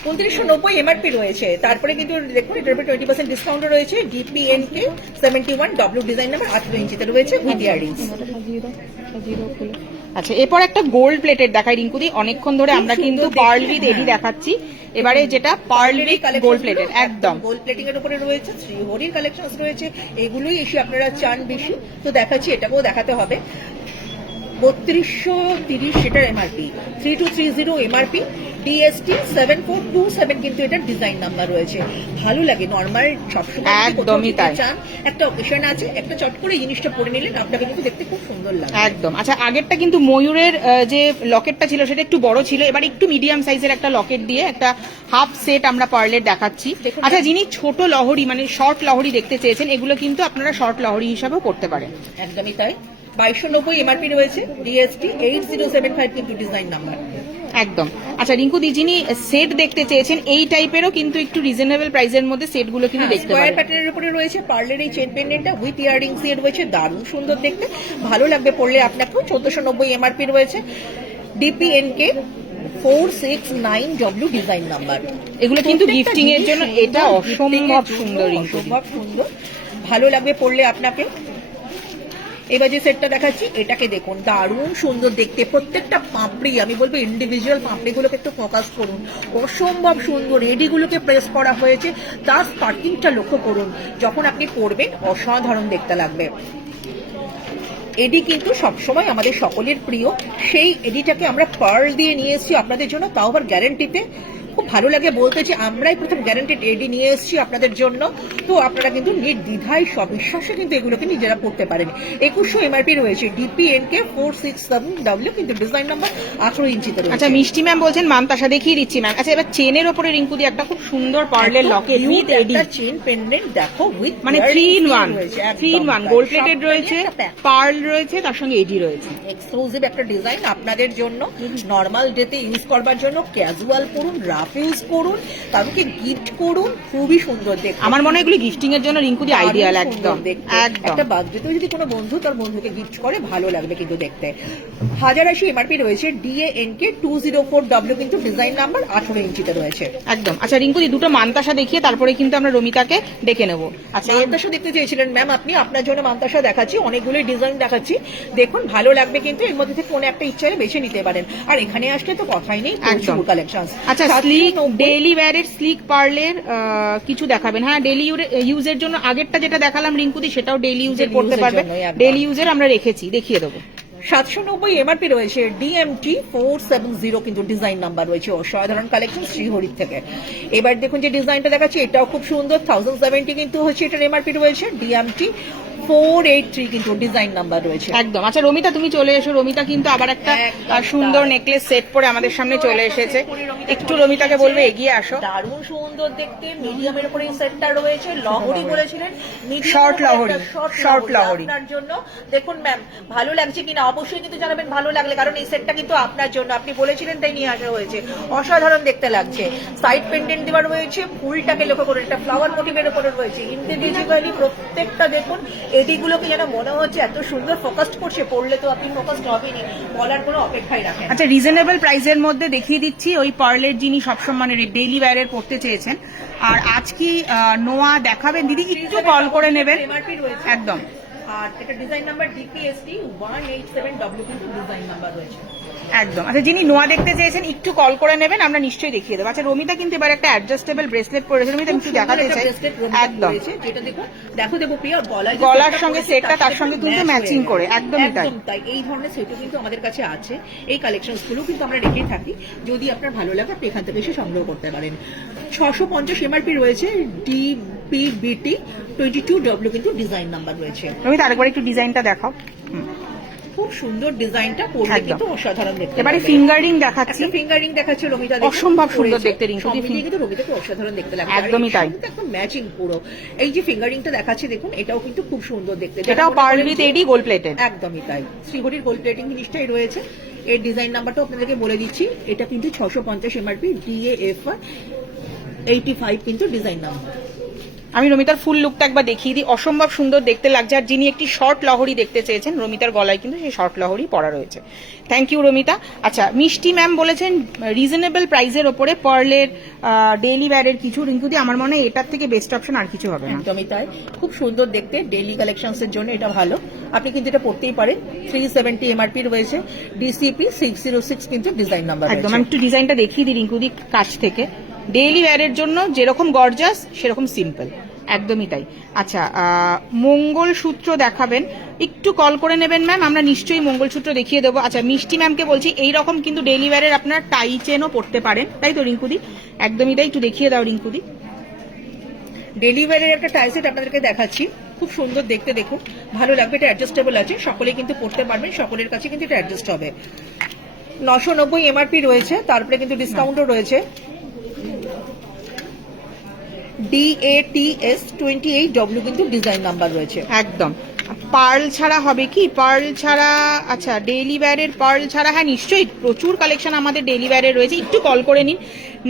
2990 এমআরপি রয়েছে, তারপরে কিন্তু দেখুন এটার উপরে 20% ডিসকাউন্ট রয়েছে। DPNK 71W ডিজাইন নাম্বার 18 ইঞ্চিতে রয়েছে উইথ ইয়ারিংস। আচ্ছা, এরপর একটা গোল্ড প্লেটেড দেখাই রিঙ্কুদি। অনেকক্ষণ ধরে আমরা কিন্তু পার্ল উইথ এডি দেখাচ্ছি, এবারে যেটা পার্ল উইথ গোল্ড প্লেটেড। একদম গোল্ড প্লেটিং এর উপরে রয়েছে, শ্রীহরির কালেকশনস রয়েছে, এগুলোই এসে আপনারা চান বেশি, তো দেখাচ্ছি, এটাকেও দেখাতে হবে। 3230 সেটার এমআরপি, 3230 এমআরপি, DST 7427 কিন্তু এটার ডিজাইন নাম্বার রয়েছে। ভালো লাগে নরমাল সবসময় একদমই তাই। চান, একটা অকেশন আছে, একটা চট করে জিনিসটা পরে নিলেন, আপনাকে কিন্তু দেখতে খুব সুন্দর লাগে। একদম। আচ্ছা, আগেরটা কিন্তু ময়ূরের যে লকেটটা ছিল সেটা একটু বড় ছিল, এবার একটু মিডিয়াম সাইজের একটা লকেট দিয়ে একটা হাফ সেট আমরা পার্লের দেখাচ্ছি। দেখুন। আচ্ছা, যিনি ছোট লহরি মানে শর্ট লহরি দেখতে চেয়েছেন, এগুলো কিন্তু আপনারা শর্ট লহরি হিসাবেও করতে পারেন। একদমই তাই। 2290 এমআরপি রয়েছে, DST 8075 কিন্তু ডিজাইন নাম্বার। একদম। আচ্ছা রিঙ্কুদি, যিনি সেট দেখতে চেয়েছেন এই টাইপেরও কিন্তু একটু রিজনেবল প্রাইসের মধ্যে সেটগুলো কিন্তু দেখতে স্কোয়ার পারেন। প্যাটার্নের উপরে রয়েছে পার্লের এই চেন পেন্ডেন্টটা উইথ ইয়ারিংস এর রয়েছে, দারুণ সুন্দর দেখতে, ভালো লাগবে পড়লে আপনাকেও। 1490 এমআরপি রয়েছে, DPNK 469W ডিজাইন নাম্বার। এগুলো কিন্তু গিফটিং এর জন্য, এটা অসম্ভব সুন্দর রিঙ্কুদি। অসম্ভব সুন্দর, ভালো লাগবে পড়লে আপনাকে। এবার যে সেটটা দেখাচ্ছি এটাকে দেখুন, দারুণ সুন্দর দেখতে, প্রত্যেকটা পাপড়ি, আমি বলবো ইন্ডিভিজুয়াল পাপড়িগুলোকে একটু ফোকাস করুন, অসম্ভব সুন্দর। এডিগুলোকে প্রেস করা হয়েছে, তার স্পার্কিংটা লক্ষ্য করুন, যখন আপনি পরবেন অসাধারণ দেখতে লাগবে। এডি কিন্তু সবসময় আমাদের সকলের প্রিয়, সেই এডিটাকে আমরা পার্ল দিয়ে নিয়ে এসেছি আপনাদের জন্য, তাও আবার গ্যারেন্টিতে। খুব ভালো লাগে বলতে যে আমরাই প্রথম গ্যারান্টেড এডি নিয়ে এসেছি আপনাদের জন্য। তো আপনারা কিন্তু নির্দ্বিধায় সবিশ্বাসে কিন্তু এগুলোকে নিজেরা পড়তে পারেন। 2100 এমআরপি রয়েছে, ডিপিএনকে 467W কিন্তু ডিজাইন নাম্বার 18 ইঞ্চিতে রয়েছে। আচ্ছা মিষ্টি ম্যাম বলছেন মানতাসা দেখিয়ে দিচ্ছি ম্যাম। আচ্ছা এবার চেনের ওপরে রিঙ্কুদি একটা খুব সুন্দর পার্লের locket with AD, chain pendant দেখো উইথ মানে 3 in 1, 3 in 1 গোল্ড প্লেটেড রয়েছে, পার্ল রয়েছে, তার সঙ্গে এডি রয়েছে। এক্সক্লুসিভ একটা ডিজাইন আপনাদের জন্য, নর্মাল ডেতে ইউজ করবার জন্য, ক্যাজুয়াল করুন, রাফ ইউজ করুন, কাউকে গিফট করুন, খুবই সুন্দর দেখতে। আমার মনে হয় এগুলো গিফটিং এর জন্য রিঙ্কুদি আইডিয়াল একদম একদম। একটা বার্থডেতেও যদি কোনো বন্ধু তার বন্ধুকে গিফট করে ভালো লাগবে কিন্তু দেখতে। 1080 এমআরপি রয়েছে, ডিএএনকে 204W কিন্তু ডিজাইন নাম্বার 18 ইঞ্চিতে রয়েছে একদম। আচ্ছা রিঙ্কুদি দুটো মানতাসা দেখিয়ে তারপরে কিন্তু আমরা রমিতাকে ডেকে নেবো। আচ্ছা মান্তাসা দেখতে চেয়েছিলেন ম্যাম আপনি, আপনার জন্য মান্তাসা দেখাচ্ছি, অনেকগুলো ডিজাইন দেখাচ্ছি, দেখুন ভালো লাগবে কিন্তু এর মধ্যে থেকে কোনো একটা ইচ্ছা হলে বেছে নিতে পারেন। আর এখানে আসলে তো কথাই নেই, প্রচুর কালেকশন। আচ্ছা স্লিক ডেইলি ওয়্যারের স্লিক পার্লের কিছু দেখাবেন? হ্যাঁ ডেইলি ইউজের জন্য আগেরটা যেটা দেখালাম রিঙ্কুদি সেটাও ডেইলি ইউজের করতে পারবে, ডেইলি ইউজের আমরা রেখেছি, দেখিয়ে দেবো। 790 এমআরপি রয়েছে, ডিএমটি 470 কিন্তু ডিজাইন নাম্বার রয়েছে, অসাধারণ কালেকশন শ্রীহরির থেকে। এবার দেখুন যে ডিজাইনটা দেখাচ্ছি এটাও খুব সুন্দর, 1070 কিন্তু হচ্ছে এটার এমআরপি রয়েছে, ডিএমটি 483 কিন্তু ডিজাইন নাম্বার রয়েছে একদম। আচ্ছা রমিতা তুমি চলে এসো, রমিতা কিন্তু আবার একটা সুন্দর নেকলেস সেট পরে আমাদের সামনে চলে এসেছে, একটু রমিতাকে বলবে এগিয়ে আসো। দারুণ সুন্দর দেখতে, মিডিয়ামের উপরে এই সেটটা রয়েছে, লহরি বলেছিলেন, শর্ট লহরি, শর্ট লহরি আপনার জন্য। দেখুন ম্যাম ভালো লাগছে কিনা অবশ্যই কিন্তু জানাবেন ভালো লাগলে, কারণ এই সেটটা কিন্তু আপনার জন্য, আপনি বলেছিলেন তাই নিয়ে আসা হয়েছে। অসাধারণ দেখতে লাগছে, সাইড পেন্ডেন্ট দেওয়া রয়েছে, ফুলটাকে লক্ষ্য করুন, একটা ফ্লাওয়ার মোটিভের উপরে রয়েছে, ইন্ডিভিজুয়ালি প্রত্যেকটা দেখুন এডিগুলোকে যেন মনে হচ্ছে এত সুন্দর ফোকাস করছে, পড়লে তো আপনি ফোকাসড হবেনই, বলার কোনো অপেক্ষাই রাখেন। আচ্ছা রিজনেবল প্রাইসের মধ্যে দেখিয়ে দিচ্ছি ওই পার্লের যিনি সবসময় মানে ডেইলি ওয়্যারের পড়তে চেয়েছেন। আর আজ কি নোয়া দেখাবেন দিদি? একটু কল করে নেবেন একদম। আর এটা ডিজাইন নাম্বার ডিপিএসটি 187W কিন্তু ডিজাইন নাম্বার রয়েছে একদম। আচ্ছা যিনি নোয়া দেখতে চেয়েছেন একটু কল করে নেবেন, আমরা নিশ্চয়ই দেখিয়ে দেবো। আচ্ছা রমিতা কিন্তু এবার একটা অ্যাডজাস্টেবল ব্রেসলেট পরেছে, রমিতা একটু দেখাতে চাই। একদম যেটা দেখো দেখো প্রিয় গলার সঙ্গে সেটটা তার সঙ্গে কিন্তু ম্যাচিং করে, একদমই তাই এই ধরনের সেটও কিন্তু আমাদের কাছে আছে, এই কালেকশনস গুলো কিন্তু আমরা রেখে থাকি, যদি আপনার ভালো লাগে আপনি এখান থেকে এসে সংগ্রহ করতে পারেন। 650 এমআরপি রয়েছে, ডিপিবিটি 22W কিন্তু ডিজাইন নাম্বার রয়েছে। রমিতা আরেকবার একটু ডিজাইনটা দেখাও। খুব সুন্দর ডিজাইনটা, পরলে কিন্তু অসাধারণ দেখতে। এবারে ফিঙ্গারিং দেখাচ্ছি, ফিঙ্গারিং দেখাচ্ছে রমিতা, অসম্ভব সুন্দর দেখতে কিন্তু রমিতাকে অসাধারণ দেখতে লাগছে, একদমই তাই, একদম ম্যাচিং পুরো। এই যে ফিঙ্গারিংটা দেখাচ্ছে দেখুন, এটাও কিন্তু খুব সুন্দর দেখতে, এটাও pearl with AD gold plated, একদমই তাই, শ্রীহরির গোল্ড প্লেটিং জিনিসটাই রয়েছে। এর ডিজাইন নাম্বারটাও আপনাদেরকে বলে দিচ্ছি, এটা কিন্তু 650 এমআরপি, ডিএএফ 85 কিন্তু ডিজাইন নাম্বার। আমি রমিতার ফুল লুকটা একবার দেখিয়ে দিই, অসম্ভব সুন্দর দেখতে লাগছে। আর যিনি একটি শর্ট লহরি দেখতে চেয়েছেন, রমিতার গলায় কিন্তু সেই শর্ট লহরি পরা রয়েছে। Thank you Ramita. আচ্ছা মিষ্টি ম্যাম বলেছেন রিজনেবল প্রাইসের ওপরে পার্লের ডেইলি ওয়্যারের কিছু, রিঙ্কুদি আমার মনে হয় এটার থেকে বেস্ট অপশন আর কিছু হবে না। একদমই তাই, খুব সুন্দর দেখতে, ডেইলি কালেকশনস এর জন্য এটা ভালো, আপনি কিন্তু এটা পড়তেই পারেন। 370 এমআরপি রয়েছে, ডিসিপি 606 কিন্তু ডিজাইন নাম্বার। একদম, আমি একটু ডিজাইনটা দেখিয়ে দিই রিঙ্কুদি কাছ থেকে। ডেইলি ওয়্যারের জন্য যেরকম গর্জাস সেরকম সিম্পল, একদমই তাই। আচ্ছা মঙ্গলসূত্র দেখাবেন, একটু কল করে নেবেন ম্যাম, আমরা নিশ্চয়ই মঙ্গলসূত্র দেখিয়ে দেবো। আচ্ছা মিষ্টি ম্যামকে বলছি এইরকম কিন্তু ডেইলি ওয়্যারের আপনার টাই চেনও পড়তে পারেন, তাই তো রিঙ্কুদি? একদমই তাই, একটু দেখিয়ে দাও রিঙ্কুদি। ডেইলি ওয়্যারের একটা টাই সেট আপনাদেরকে দেখাচ্ছি, খুব সুন্দর দেখতে, দেখুন ভালো লাগবে, এটা অ্যাডজাস্টেবল আছে, সকলে কিন্তু পড়তে পারবেন, সকলের কাছে কিন্তু এটা অ্যাডজাস্ট হবে। 990 এমআরপি রয়েছে, তারপরে কিন্তু ডিসকাউন্টও রয়েছে। DATS 28W কিন্তু ডিজাইন নাম্বার রয়েছে। একদম। পার্ল ছাড়া হবে কি? পার্ল ছাড়া, আচ্ছা ডেইলি ওয়্যারের পার্ল ছাড়া, হ্যাঁ নিশ্চয়ই প্রচুর কালেকশন আমাদের ডেইলি ওয়্যারের রয়েছে, একটু কল করে নিন।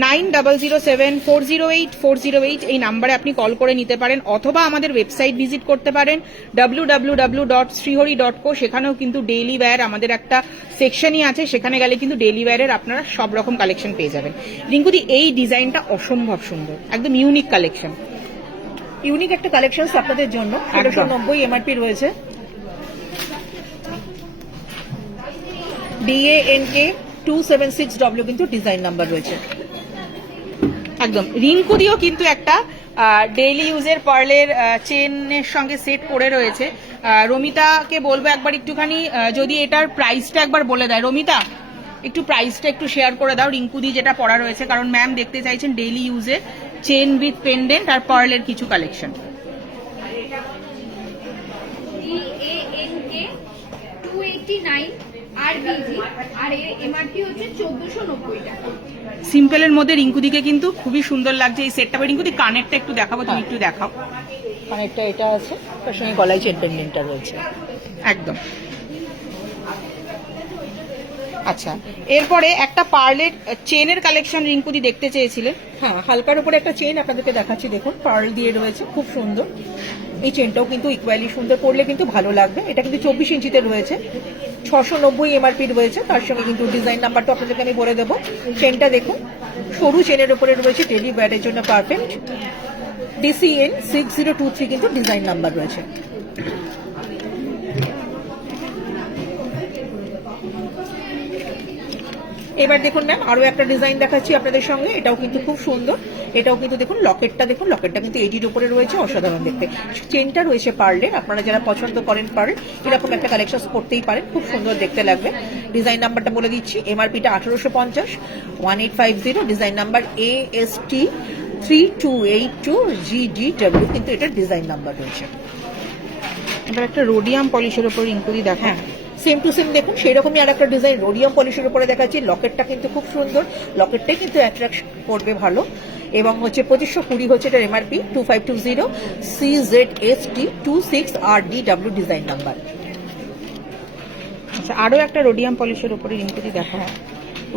9007408408 এই নাম্বারে আপনি কল করে নিতে পারেন, অথবা আমাদের ওয়েবসাইট ভিজিট করতে পারেন www.srihori.co, সেখানেও কিন্তু ডেইলি ওয়্যার আমাদের একটা সেকশনই আছে, সেখানে গেলে কিন্তু ডেইলি ওয়্যারের আপনারা সব রকম কালেকশন পেয়ে যাবেন। রিঙ্কুদি এই ডিজাইনটা অসম্ভব সুন্দর, একদম ইউনিক কালেকশন, ইউনিক একটা কালেকশন আপনাদের জন্য। 1390 এমআরপি রয়েছে, DANK 276W কিন্তু ডিজাইন নাম্বার রয়েছে। একদম। রিঙ্কুদিও কিন্তু একটা ডেইলি ইউজের পার্লের চেনের সঙ্গে সেট করে রয়েছে। রমিতাকে বলবো একবার একটুখানি যদি এটার প্রাইসটা একবার বলে দেয়। রমিতা একটু প্রাইসটা একটু শেয়ার করে দাও রিঙ্কুদি, যেটা পড়া রয়েছে, কারণ ম্যাম দেখতে চাইছেন ডেইলি ইউজে চেন উইথ পেন্ডেন্ট আর পার্লের কিছু কালেকশন। DANK 289 RBG আর এর এমআরপি হচ্ছে 1490 টাকা। সিম্পলের মধ্যে রিঙ্কুদিকে কিন্তু খুবই সুন্দর লাগছে এই সেটটা। রিঙ্কুদি কানেরটা একটু দেখাবো, তুমি একটু দেখাও। অনেকটা এটা আছে, তার সঙ্গে গলায় চেন পেন্ডেন্টটা রয়েছে একদম। আচ্ছা, এরপরে একটা পার্লের চেনের কালেকশন রিঙ্কুদি দেখতে চেয়েছিলেন। হ্যাঁ, হালকার উপরে একটা চেন আপনাদেরকে দেখাচ্ছি, দেখুন পার্ল দিয়ে রয়েছে, খুব সুন্দর। এই চেনটাও কিন্তু ইকুয়ালি সুন্দর, পরলে কিন্তু ভালো লাগবে। এটা কিন্তু 24 ইঞ্চিতে রয়েছে, 690 এমআরপি রয়েছে। তার সঙ্গে কিন্তু ডিজাইন নাম্বারটা আপনাদেরকে আমি বলে দেবো। চেনটা দেখুন, সরু চেনের উপরে রয়েছে, টেডি ব্যারের জন্য পারফেক্ট। DCN 6023 কিন্তু ডিজাইন নাম্বার রয়েছে। এবার দেখুন ম্যাম, আরো একটা ডিজাইন দেখাচ্ছি আপনাদের সঙ্গে, এটাও কিন্তু খুব সুন্দর। এটাও কিন্তু দেখুন, লকেটটা দেখুন, লকেটটা কিন্তু 80 উপরে রয়েছে, অসাধারণ দেখতে। চেনটা রয়েছে পার্লের, আপনারা যারা পছন্দ করেন পার্ল, এরকম একটা কালেকশন করতেই পারেন, খুব সুন্দর দেখতে লাগবে। ডিজাইন নাম্বারটা বলে দিচ্ছি, এমআরপিটা 1850, 1850, ডিজাইন নাম্বার AST 3282 GDW কিন্তু এটার ডিজাইন নাম্বার রয়েছে। এবার একটা রোডিয়াম পলিশের উপর রিঙ্কুদি দেখা। হ্যাঁ, সেম টু সেম দেখুন, সেই রকমই আর একটা ডিজাইন রোডিয়াম পলিশের উপরে দেখাচ্ছি। লকেটটা কিন্তু খুব সুন্দর, লকেটটাই কিন্তু অ্যাট্রাক্ট করবে ভালো। এবং হচ্ছে 2520 হচ্ছে এটার MRP, 2520 CZST 26 RDW design number. আচ্ছা, আরো একটা রোডিয়াম পলিশের উপরে রিঙ্কুদি দেখা।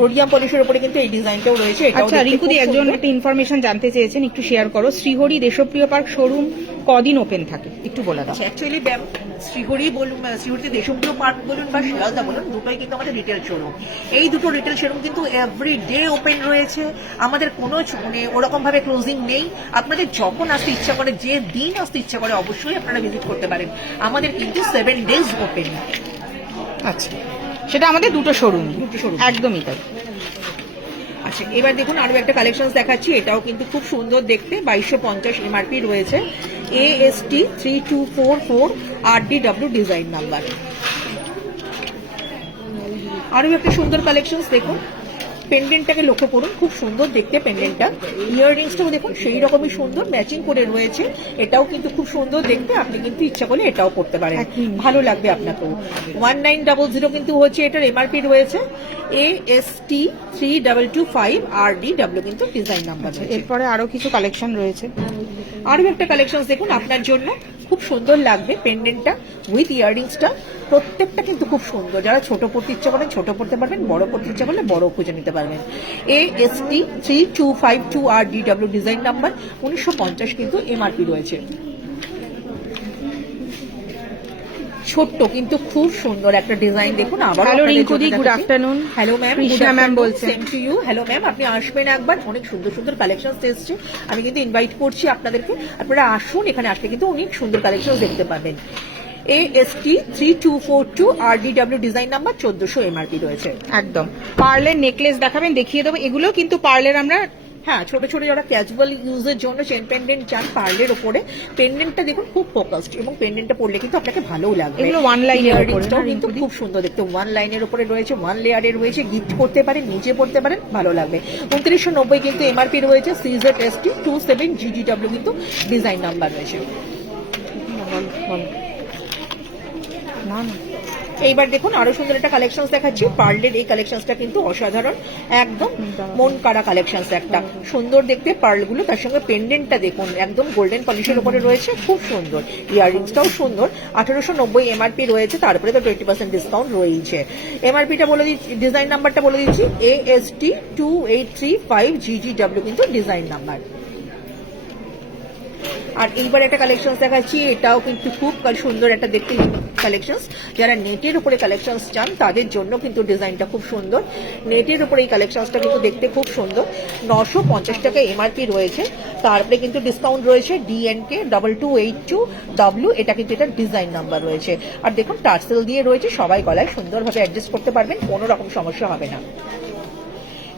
রোডিয়াম পলিশের উপরে কিন্তু এই ডিজাইনটাও রয়েছে। এটাও আচ্ছা রিঙ্কুদি, একজন একটা ইনফরমেশন জানতে চেয়েছেন, একটু শেয়ার করো। শ্রীহরি দেশপ্রিয় পার্ক শোরুম কদিন ওপেন থাকে, একটু বলে দাও। অ্যাকচুয়ালি ম্যাম, শ্রীহরি বলুন, শ্রীহরিতে দেশপ্রিয় পার্ক বলুন বা শিয়ালদা বলুন, দুটোই কিন্তু আমাদের রিটেল শোরুম। এই দুটো রিটেল শোরুম কিন্তু এভরি ডে ওপেন রয়েছে। আমাদের কোনো মানে ওরকম ভাবে ক্লোজিং নেই। আপনাদের যখন আসতে ইচ্ছা করে, যে দিন আসতে ইচ্ছা করে, অবশ্যই আপনারা ভিজিট করতে পারেন। আমাদের কিন্তু 7 days ওপেন। আচ্ছা, সেটা আমাদের দুটো শোরুম। দুটো শোরুম, একদমই তাই। আচ্ছা, এবার দেখুন আরো একটা কালেকশন দেখাচ্ছি, এটাও কিন্তু খুব সুন্দর দেখতে, 2250 এমআরপি রয়েছে, AST 3244 RDW ডিজাইন নাম্বার। আরো একটা সুন্দর কালেকশন দেখুন, পেন্ডেন্টটাকে লক্ষ্য করুন, খুব সুন্দর দেখতে পেন্ডেন্টটা। ইয়াররিংসটাও দেখুন সেই রকমই সুন্দর, ম্যাচিং করে রয়েছে। এটাও কিন্তু খুব সুন্দর দেখতে, আপনি কিন্তু ইচ্ছা করলে এটাও পড়তে পারেন, ভালো লাগবে আপনাকেও। 1900 কিন্তু হচ্ছে এটার এমআরপি রয়েছে, AST 3225 RDW কিন্তু ডিজাইন নাম্বার। এরপরে আরো কিছু কালেকশন রয়েছে। আরো একটা কালেকশন দেখুন আপনার জন্য, খুব সুন্দর লাগবে পেন্ডেন্টটা উইথ ইয়াররিংসটা। প্রত্যেকটা কিন্তু খুব সুন্দর, যারা ছোট পড়তে ইচ্ছা করেন ছোট পড়তে পারবেন, বড় পড়তে ইচ্ছা করলে বড় খুঁজে নিতে পারবেন। AST 3252 RDW ডিজাইন নাম্বার, 1950 কিন্তু এমআরপি রয়েছে। ছোট্ট কিন্তু খুব সুন্দর একটা ডিজাইন দেখুন। আবার হ্যালো রিঙ্কুদি, good afternoon. Hello ma'am, Krishna ma'am বলছেন। Same to you. Hello ma'am, আপনি আসবেন একবার, অনেক সুন্দর সুন্দর কালেকশন এসেছে। আমি কিন্তু ইনভাইট করছি আপনাদেরকে, আপনারা আসুন, এখানে আসলে কিন্তু অনেক সুন্দর কালেকশন দেখতে পাবেন। AST 3242 RDW design number, 1400 MRP রয়েছে। একদম। পার্লের নেকলেস দেখাবেন, দেখিয়ে দেবো। এগুলো কিন্তু পার্লের আমরা, হ্যাঁ, ছোট ছোট যারা ক্যাজুয়াল ইউজের জন্য চেন পেন্ডেন্ট চান পার্লের ওপরে, পেন্ডেন্টটা দেখুন খুব ফোকাসড, এবং পেন্ডেন্টটা পরলে কিন্তু আপনাকে ভালোও লাগবে। এগুলো ওয়ান লাইনের ইয়াররিংসটাও কিন্তু খুব সুন্দর দেখতে, ওয়ান লাইনের উপরে রয়েছে, ওয়ান লেয়ারের রয়েছে, গিফট করতে পারেন, নিজে পড়তে পারেন, ভালো লাগবে। 2990 কিন্তু এমআরপি রয়েছে, CZST 27 GDW কিন্তু ডিজাইন নাম্বার রয়েছে। না না, এইবার দেখুন আরো সুন্দর একটা কালেকশন দেখাচ্ছি। পার্লের এই কালেকশনটা কিন্তু অসাধারণ, একদম মন কাড়া কালেকশন, একটা সুন্দর দেখতে পার্লগুলো, তার সঙ্গে পেন্ডেন্টটা দেখুন একদম গোল্ডেন পলিশের উপরে রয়েছে, খুব সুন্দর। ইয়াররিংসটাও সুন্দর, 1890 এমআরপি রয়েছে, তারপরে তো 20% ডিসকাউন্ট রয়েছে। এমআরপিটা বলে দিচ্ছি, ডিজাইন নাম্বারটা বলে দিচ্ছি, AST 2835 GGW কিন্তু ডিজাইন নাম্বার। আর এইবার একটা কালেকশন দেখাচ্ছি, এটাও কিন্তু খুব সুন্দর একটা দেখতে কালেকশন। যারা নেটের উপরে কালেকশন চান তাদের জন্য কিন্তু ডিজাইনটা খুব সুন্দর। নেটের উপরে এই কালেকশনটা কিন্তু দেখতে খুব সুন্দর, 950 টাকা এমআরপি রয়েছে, তারপরে কিন্তু ডিসকাউন্ট রয়েছে। DNK 2282W, এটা কিন্তু এটা ডিজাইন নাম্বার রয়েছে। আর দেখুন টার্সেল দিয়ে রয়েছে, সবাই গলায় সুন্দরভাবে অ্যাডজাস্ট করতে পারবেন, কোনো রকম সমস্যা হবে না।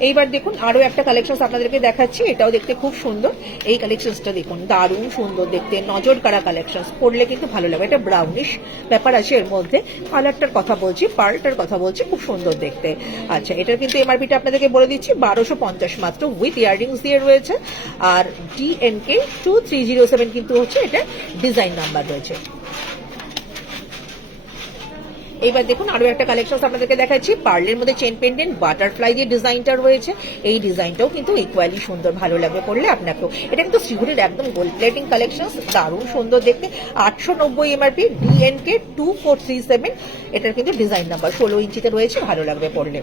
এইবার দেখুন আরো একটা কালেকশন আপনাদেরকে দেখাচ্ছি, এটাও দেখতে খুব সুন্দর। এই কালেকশনসটা দেখুন, দারুণ সুন্দর দেখতে, নজর কাড়া কালেকশন, পরলে কিন্তু ভালো লাগবে। এটা ব্রাউনিশ ব্যাপার আছে এর মধ্যে, কালারটার কথা বলছি, পার্লটার কথা বলছি, খুব সুন্দর দেখতে। আচ্ছা, এটার কিন্তু এমআরপিটা আপনাদেরকে বলে দিচ্ছি 1250 মাত্র, উইথ ইয়াররিংস দিয়ে রয়েছে। আর DNK 2307 কিন্তু হচ্ছে এটা ডিজাইন নাম্বার রয়েছে। এইবার দেখুন আরো একটা কালেকশন আপনাদেরকে দেখাচ্ছি, পার্লের মধ্যে চেন পেন্ডেন্ট বাটারফ্লাই দিয়ে ডিজাইনটা রয়েছে। এই ডিজাইনটাও কিন্তু ইকুয়ালি সুন্দর, ভালো লাগবে পড়লে আপনাকেও। এটা কিন্তু শ্রীহরির একদম গোল্ড প্লেটিং কালেকশন, দারুণ সুন্দর দেখতে। 890 এমআরপি, DNK 2437, এটার কিন্তু ডিজাইন নাম্বার 16 ইঞ্চিতে রয়েছে, ভালো লাগবে পড়লে।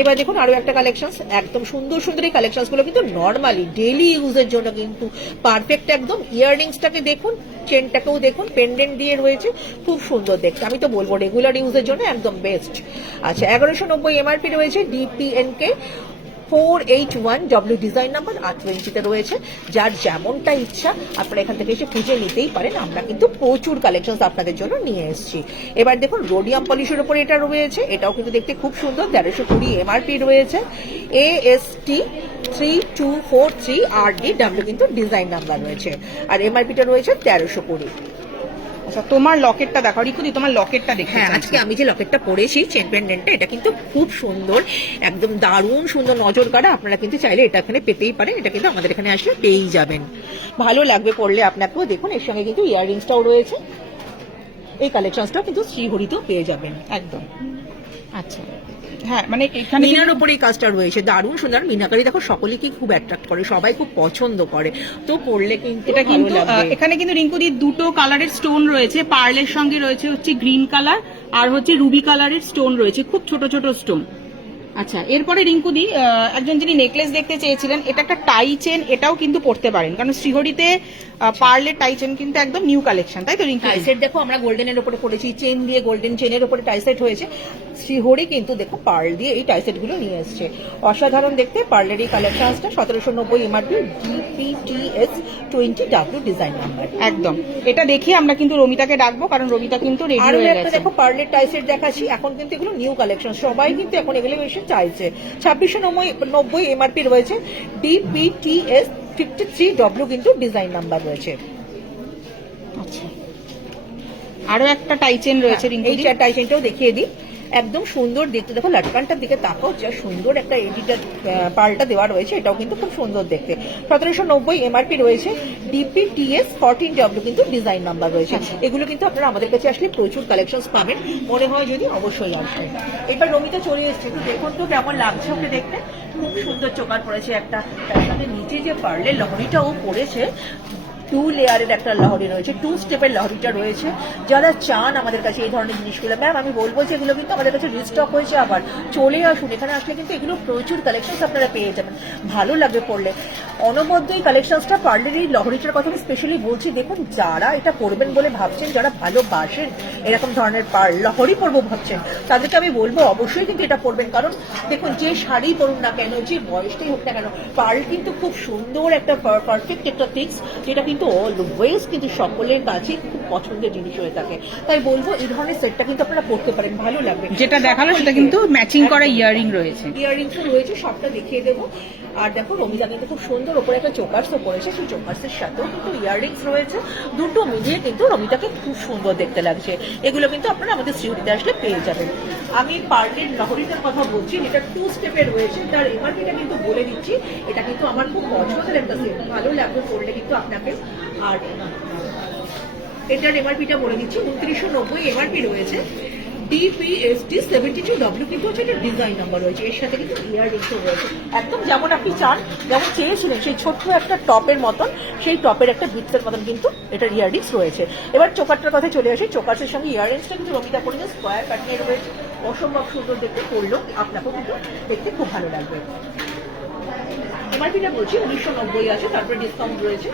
এবার দেখুন আরো একটা কালেকশন, একদম সুন্দর সুন্দর এই কালেকশন গুলো কিন্তু নর্মালি ডেইলি ইউজের জন্য কিন্তু পারফেক্ট একদম। ইয়াররিংসটাকে দেখুন, চেনটাকেও দেখুন, পেন্ডেন্ট দিয়ে রয়েছে, খুব সুন্দর দেখতে। আমি তো বলবো রেগুলার ইউজের জন্য একদম বেস্ট। আচ্ছা, 1190 এমআরপি রয়েছে, DPNK 481W ডিজাইন নাম্বার, 18 ইঞ্চিতে রয়েছে। যার যেমনটা ইচ্ছা আপনারা এখান থেকে এসে খুঁজে নিতেই পারেন, আমরা কিন্তু প্রচুর কালেকশন আপনাদের জন্য নিয়ে এসেছি। এবার দেখুন রোডিয়াম পলিশের উপরে এটা রয়েছে, এটাও কিন্তু দেখতে খুব সুন্দর, 1320 এমআরপি রয়েছে। AST 3243RDW কিন্তু ডিজাইন নাম্বার রয়েছে, আর এমআরপিটা রয়েছে 1320। আচ্ছা, তোমার লকেটটা দেখাও রিকুদি, তোমার লকেটটা দেখে। হ্যাঁ, আজকে আমি যে লকেটটা পরেছি চেন পেন্ডেন্টটা, এটা কিন্তু খুব সুন্দর, একদম দারুণ সুন্দর, নজর কাড়া। আপনারা কিন্তু চাইলে এটা এখানে পেতেই পারেন, এটা কিন্তু আমাদের এখানে আসলে পেয়েই যাবেন, ভালো লাগবে পড়লে আপনাকেও। দেখুন এর সঙ্গে কিন্তু ইয়াররিংসটাও রয়েছে, এই কালেকশনটাও কিন্তু শ্রীহরিতেও পেয়ে যাবেন একদম। আচ্ছা, হ্যাঁ, মানে এখানে মিনার উপরে এই কাজটা রয়েছে, দারুণ সুন্দর। মিনাকারি দেখো সকলেই খুব অ্যাট্রাক্ট করে, সবাই খুব পছন্দ করে, তো পড়লে কিন্তু এটা কিন্তু ভালো লাগবে। এখানে কিন্তু রিঙ্কুদি দুটো কালারের স্টোন রয়েছে, পার্লের সঙ্গে রয়েছে হচ্ছে গ্রিন কালার, আর হচ্ছে রুবি কালারের স্টোন রয়েছে, খুব ছোট ছোট স্টোন। আচ্ছা, এরপরে রিঙ্কুদি একজন যিনি নেকলেস দেখতে চেয়েছিলেন, এটা একটা টাই চেন, এটাও কিন্তু পড়তে পারেন, কারণ শ্রীহরিতে পার্লের টাই চেন কিন্তু একদম নিউ কালেকশন, তাই তো রিঙ্কু? টাই সেট দেখো আমরা গোল্ডেনের উপরে পড়েছি, চেন দিয়ে গোল্ডেন চেনের উপরে টাই সেট হয়েছে। শ্রীহরি কিন্তু দেখো পার্ল দিয়ে এই টাই সেট গুলো নিয়ে এসছে, অসাধারণ দেখতে। পার্লের এই কালেকশনটা 1790 MRP, DPTS 20W design number একদম। এটা দেখি আমরা কিন্তু রমিতাকে ডাকবো, কারণ রমিতা কিন্তু রেডি আরো হয়ে একটা গেছে। দেখো পার্লের টাই সেট দেখাচ্ছি, এখন কিন্তু এগুলো নিউ কালেকশন, সবাই কিন্তু এখন এগুলো বেশি চাইছে। 2690 এমআরপি রয়েছে, DPTS 53W কিন্তু ডিজাইন নাম্বার রয়েছে। আচ্ছা, আরো একটা টাই চেন রয়েছে রিঙ্কু, এই টাই চেনটাও দেখিয়ে দিই, একদম সুন্দর দেখতে। দেখো লাটকানটার দিকে তাকাও, যা সুন্দর একটা এডিটার পার্লটা দেওয়া রয়েছে, এটাও কিন্তু খুব সুন্দর দেখতে। 1790 এমআরপি রয়েছে, DPTS 14W কিন্তু ডিজাইন নাম্বার রয়েছে। এগুলো কিন্তু আপনারা আমাদের কাছে আসলে প্রচুর কালেকশন পাবেন, মনে হয় যদি অবশ্যই আসবেন। এবার রমিতা চলে এসছে, তো দেখুন তো কেমন লাগছে ওকে দেখতে, খুব সুন্দর চোকার পড়েছে একটা, তার সাথে নিচে যে পার্লের লহরিটাও পড়েছে, 2 লেয়ারের একটা লহরি রয়েছে, 2 স্টেপের লহরিটা রয়েছে। যারা চান আমাদের কাছে এই ধরনের জিনিসগুলো, ম্যাম আমি বলবো যে এগুলো কিন্তু আমাদের কাছে রিস্টক হয়েছে, আবার চলে আসুন, এখানে আসলে কিন্তু এগুলো প্রচুর কালেকশন আপনারা পেয়ে যাবেন, ভালো লাগবে পড়লে। অনবদ্য এই কালেকশনসটা, পার্লের এই লহরিটার কথা আমি স্পেশালি বলছি। দেখুন যারা এটা পরবেন বলে ভাবছেন, যারা ভালোবাসেন এরকম ধরনের পার্ল লহরি পরবো ভাবছেন, তাদেরকে আমি বলবো অবশ্যই কিন্তু এটা পরবেন। কারণ দেখুন যে শাড়ি পরুন না কেন, যে বয়সটাই হোক না কেন, পার্ল কিন্তু খুব সুন্দর একটা পারফেক্ট একটা থিংস, যেটা কিন্তু অলওয়েজ কিন্তু সকলের কাছে খুব পছন্দের জিনিস হয়ে থাকে। তাই বলবো এই ধরনের সেটটা কিন্তু আপনারা পড়তে পারেন, ভালো লাগবে। যেটা দেখালো সেটা কিন্তু ম্যাচিং করা ইয়াররিং রয়েছে, ইয়াররিংস রয়েছে, সবটা দেখিয়ে দেবো। আর দেখো রমিতা কিন্তু খুব সুন্দর ওপরে একটা চোকার্সও পড়েছে, সেই চোকার্সের সাথেও কিন্তু ইয়াররিংস রয়েছে, দুটো মিলিয়ে কিন্তু রমিতাকে খুব সুন্দর দেখতে লাগছে। এগুলো কিন্তু আপনারা আমাদের শ্রীহরিতে আসলে পেয়ে যাবেন। আমি পার্লের লহরিটার কথা বলছি, যেটা 2 স্টেপে রয়েছে, তার এমআরপিটা কিন্তু বলে দিচ্ছি। এটা কিন্তু আমার খুব পছন্দের একটা সেট, ভালো লাগবে পড়লে কিন্তু আপনাকে। আর এটার এমআরপিটা বলে দিচ্ছি, 2990 এমআরপি রয়েছে, DPST 72W কিন্তু হচ্ছে এটা ডিজাইন নাম্বার রয়েছে, এর সাথে কিন্তু ইয়াররিংসও রয়েছে, একদম যেমন আপনি চান, যেমন চেয়েছিলেন সেই ছোট্ট একটা টপের মতন, সেই টপের একটা বিটসের মতন কিন্তু এটার ইয়াররিংস রয়েছে। এবার চোকারটার কথা চলে আসি, চোকার্সের সঙ্গে ইয়াররিংসটা কিন্তু রমিতা করেছে, স্কোয়ার প্যাটার্নের রয়েছে, অসম্ভব সুন্দর দেখতে, পড়লেও আপনাকেও কিন্তু দেখতে খুব ভালো লাগবে। এমআরপিটা বলছি 1990 আছে, তারপরে ডিসকাউন্ট রয়েছে,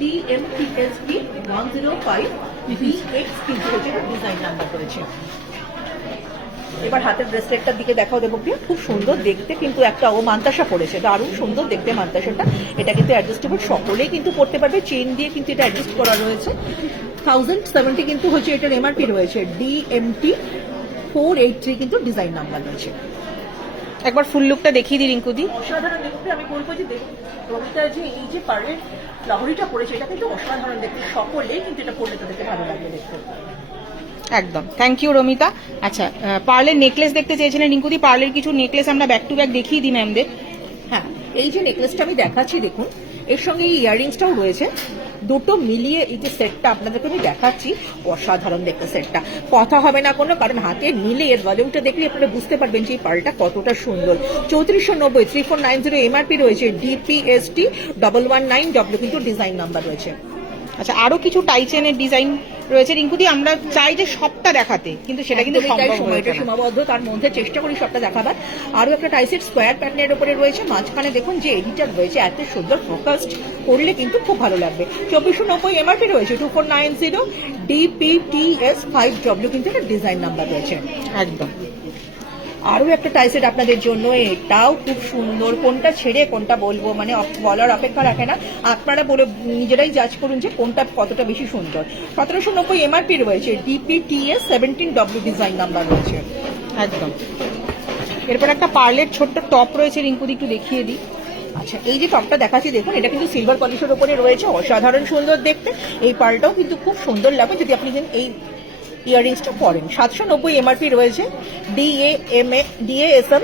DMTSP 105 BX কিন্তু হচ্ছে ডিজাইন নাম্বার রয়েছে। এবার হাতের ব্রেসলেটটার দিকে দেখাও দেবো, খুব সুন্দর দেখতে কিন্তু একটা ও মান্তাসা পড়েছে, দারুণ সুন্দর দেখতে মান্তাসাটা। এটা কিন্তু অ্যাডজাস্টেবল, সকলেই কিন্তু পড়তে পারবে, চেন দিয়ে কিন্তু এটা অ্যাডজাস্ট করা রয়েছে। 1070 কিন্তু হচ্ছে এটার এমআরপি রয়েছে, DMT 483 কিন্তু ডিজাইন নাম্বার রয়েছে। একবার ফুল লুকটা দেখিয়ে দিই রিঙ্কুদি। অসাধারণ দেখতে। আমি বলবো যে দেখুন রবিতা যে এই যে পাড়ের লাহরিটা পরেছে এটা কিন্তু অসাধারণ দেখতে, সকলেই কিন্তু এটা পরলে তাদেরকে ভালো লাগবে দেখতে। একদম, থ্যাংক ইউ রমিতা। আচ্ছা, পার্লের নেকলেস দেখতে চেয়েছিলেন রিঙ্কুদি, পার্লের কিছু নেকলেস আমরা ব্যাক টু ব্যাক দেখিয়ে দিই ম্যামদের। হ্যাঁ, এই যে নেকলেসটা আমি দেখাচ্ছি দেখুন, এর সঙ্গে এই ইয়াররিংসটাও রয়েছে, দুটো মিলিয়ে এই যে সেটটা আপনাদেরকে আমি দেখাচ্ছি, অসাধারণ দেখতে সেটটা। কথা হবে না কোনো, কারণ হাতে নিলে এর ভলিউমটা দেখলে আপনারা বুঝতে পারবেন যে এই পার্লটা কতটা সুন্দর। 3490 3490 এমআরপি রয়েছে, DPST 119W কিন্তু ডিজাইন নাম্বার রয়েছে। আচ্ছা, আরো কিছু টাই চেনের ডিজাইন রয়েছে রিঙ্কুদি, আমরা চাই যে সবটা দেখাতে, কিন্তু সেটা কিন্তু সম্ভব হয়ে সময়টা ওঠে না। সীমাবদ্ধ, তার মধ্যে চেষ্টা করি সবটা দেখাবার। আরো একটা টাইসেট স্কোয়ার প্যাটার্নের উপরে রয়েছে, মাঝখানে দেখুন যে এডিটার রয়েছে, এত সুন্দর ফোকাসড করলে কিন্তু খুব ভালো লাগবে। 2490 এমআরপি রয়েছে, 2490 DPTS 5W কিন্তু একটা ডিজাইন নাম্বার রয়েছে। একদম। আরো একটা টাইসেট আপনাদের জন্য, এটাও খুব সুন্দর, কোনটা ছেড়ে কোনটা বলবো মানে বলার অপেক্ষা রাখে না, আপনারা বলে নিজেরাই জাজ করুন যে কোনটা কতটা বেশি সুন্দর। 1790 এমআরপি রয়েছে, DPTS 17W ডিজাইন নাম্বার রয়েছে। একদম। এরপর একটা পার্লের ছোট্ট টপ রয়েছে রিঙ্কুদি, একটু দেখিয়ে দিই। আচ্ছা, এই যে টপটা দেখাচ্ছি দেখুন, এটা কিন্তু সিলভার পলিশের উপরে রয়েছে, অসাধারণ সুন্দর দেখতে। এই পার্লটাও কিন্তু খুব সুন্দর লাগবে যদি আপনি এই ইয়াররিংসটা পরেন। 790 এমআরপি রয়েছে, DASM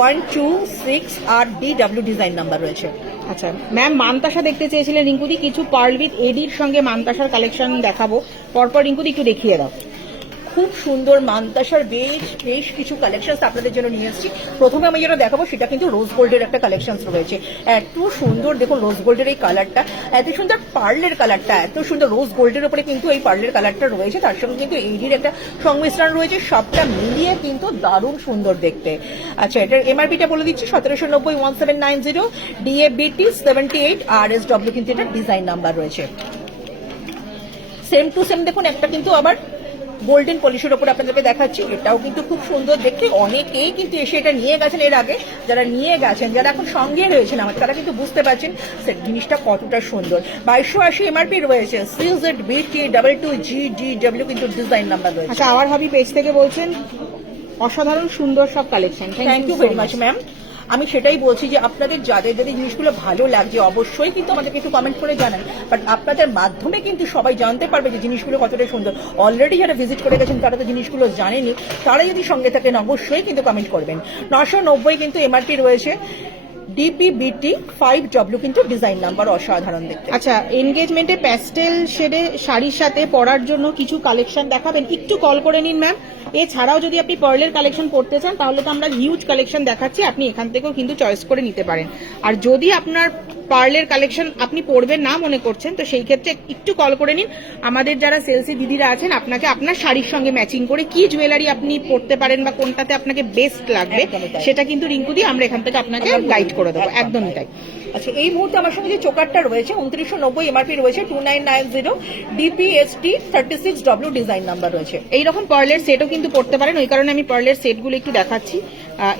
126 আর DW ডিজাইন নাম্বার রয়েছে। আচ্ছা ম্যাম, মানতাসা দেখতে চেয়েছিলেন রিঙ্কুদি, কিছু পার্ল উইথ এডির সঙ্গে মানতাসার কালেকশন দেখাবো, পরপর রিঙ্কুদি একটু দেখিয়ে দাও। খুব সুন্দর মানতাসার বেশ কিছু কালেকশনস আপনাদের জন্য নিয়ে এসেছি। প্রথমে আমি যেটা দেখাবো সেটা কিন্তু রোজ গোল্ডের একটা কালেকশনস রয়েছে, এত সুন্দর দেখুন রোজ গোল্ডের এই কালারটা, এত সুন্দর পার্লের কালারটা, এত সুন্দর রোজ গোল্ডের উপরে কিন্তু এই পার্লের কালারটা রয়েছে, তার সঙ্গে কিন্তু এইডির একটা সংমিশ্রণ রয়েছে, সবটা মিলিয়ে কিন্তু দারুণ সুন্দর দেখতে। আচ্ছা, এটার এমআরপিটা বলে দিচ্ছি, 1790 1790 DABT 78 RSW কিন্তু এটা ডিজাইন নাম্বার রয়েছে। সেম টু সেম দেখুন, একটা কিন্তু আবার গোল্ডেন পলিশের ওপর আপনাদেরকে দেখাচ্ছি, এটাও কিন্তু খুব সুন্দর দেখতে। অনেকেই কিন্তু এসে এটা নিয়ে গেছেন এর আগে, যারা নিয়ে গেছেন, যারা এখন সঙ্গে রয়েছেন আমার, তারা কিন্তু বুঝতে পারছেন জিনিসটা কতটা সুন্দর। 2280 এমআরপি রয়েছে, CZBT 22GDW কিন্তু ডিজাইন নাম্বার রয়েছে। আচ্ছা, আওয়ার হবি পেজ থেকে বলছেন অসাধারণ সুন্দর সব collection, thank you very much ma'am. আমি সেটাই বলছি যে আপনাদের যাদের যাদের জিনিসগুলো ভালো লাগছে অবশ্যই কিন্তু আমাদেরকে একটু কমেন্ট করে জানান, বাট আপনাদের মাধ্যমে কিন্তু সবাই জানতে পারবে যে জিনিসগুলো কতটা সুন্দর। অলরেডি যারা ভিজিট করে গেছেন তারা তো জিনিসগুলো জানেনি, তারা যদি সঙ্গে থাকেন অবশ্যই কিন্তু কমেন্ট করবেন। 990 কিন্তু এমআরপি রয়েছে, DPBT 5W কিন্তু ডিজাইন নাম্বার, অসাধারণ দেখতে। আচ্ছা, এনগেজমেন্টে প্যাস্টেল শেডে শাড়ির সাথে পরার জন্য কিছু কালেকশন দেখাবেন, একটু কল করে নিন ম্যাম। এছাড়াও যদি আপনি পার্লের কালেকশন পড়তে চান তাহলে তো আমরা হিউজ কালেকশন দেখাচ্ছি, আপনি এখান থেকেও কিন্তু চয়েস করে নিতে পারেন। আর যদি আপনার পার্লের কালেকশন আপনি পড়বেন না মনে করছেন, তো সেই ক্ষেত্রে একটু কল করে নিন। আমাদের যারা সেলসি দিদিরা আছেন আপনাকে আপনার শাড়ির সঙ্গে ম্যাচিং করে কি জুয়েলারি আপনি পড়তে পারেন বা কোনটাতে আপনাকে বেস্ট লাগবে সেটা কিন্তু রিঙ্কুদি আমরা এখান থেকে আপনাকে গাইড করে দেবো। একদমই তাই। আচ্ছা, এই মুহূর্তে আমার সঙ্গে যে চোকারটা রয়েছে 2990 এমআরপি রয়েছে, 2990 DPST 36W ডিজাইন নাম্বার রয়েছে। এইরকম পার্লের সেটও কিন্তু পড়তে পারেন, ওই কারণে আমি পার্লের সেটগুলো একটু দেখাচ্ছি।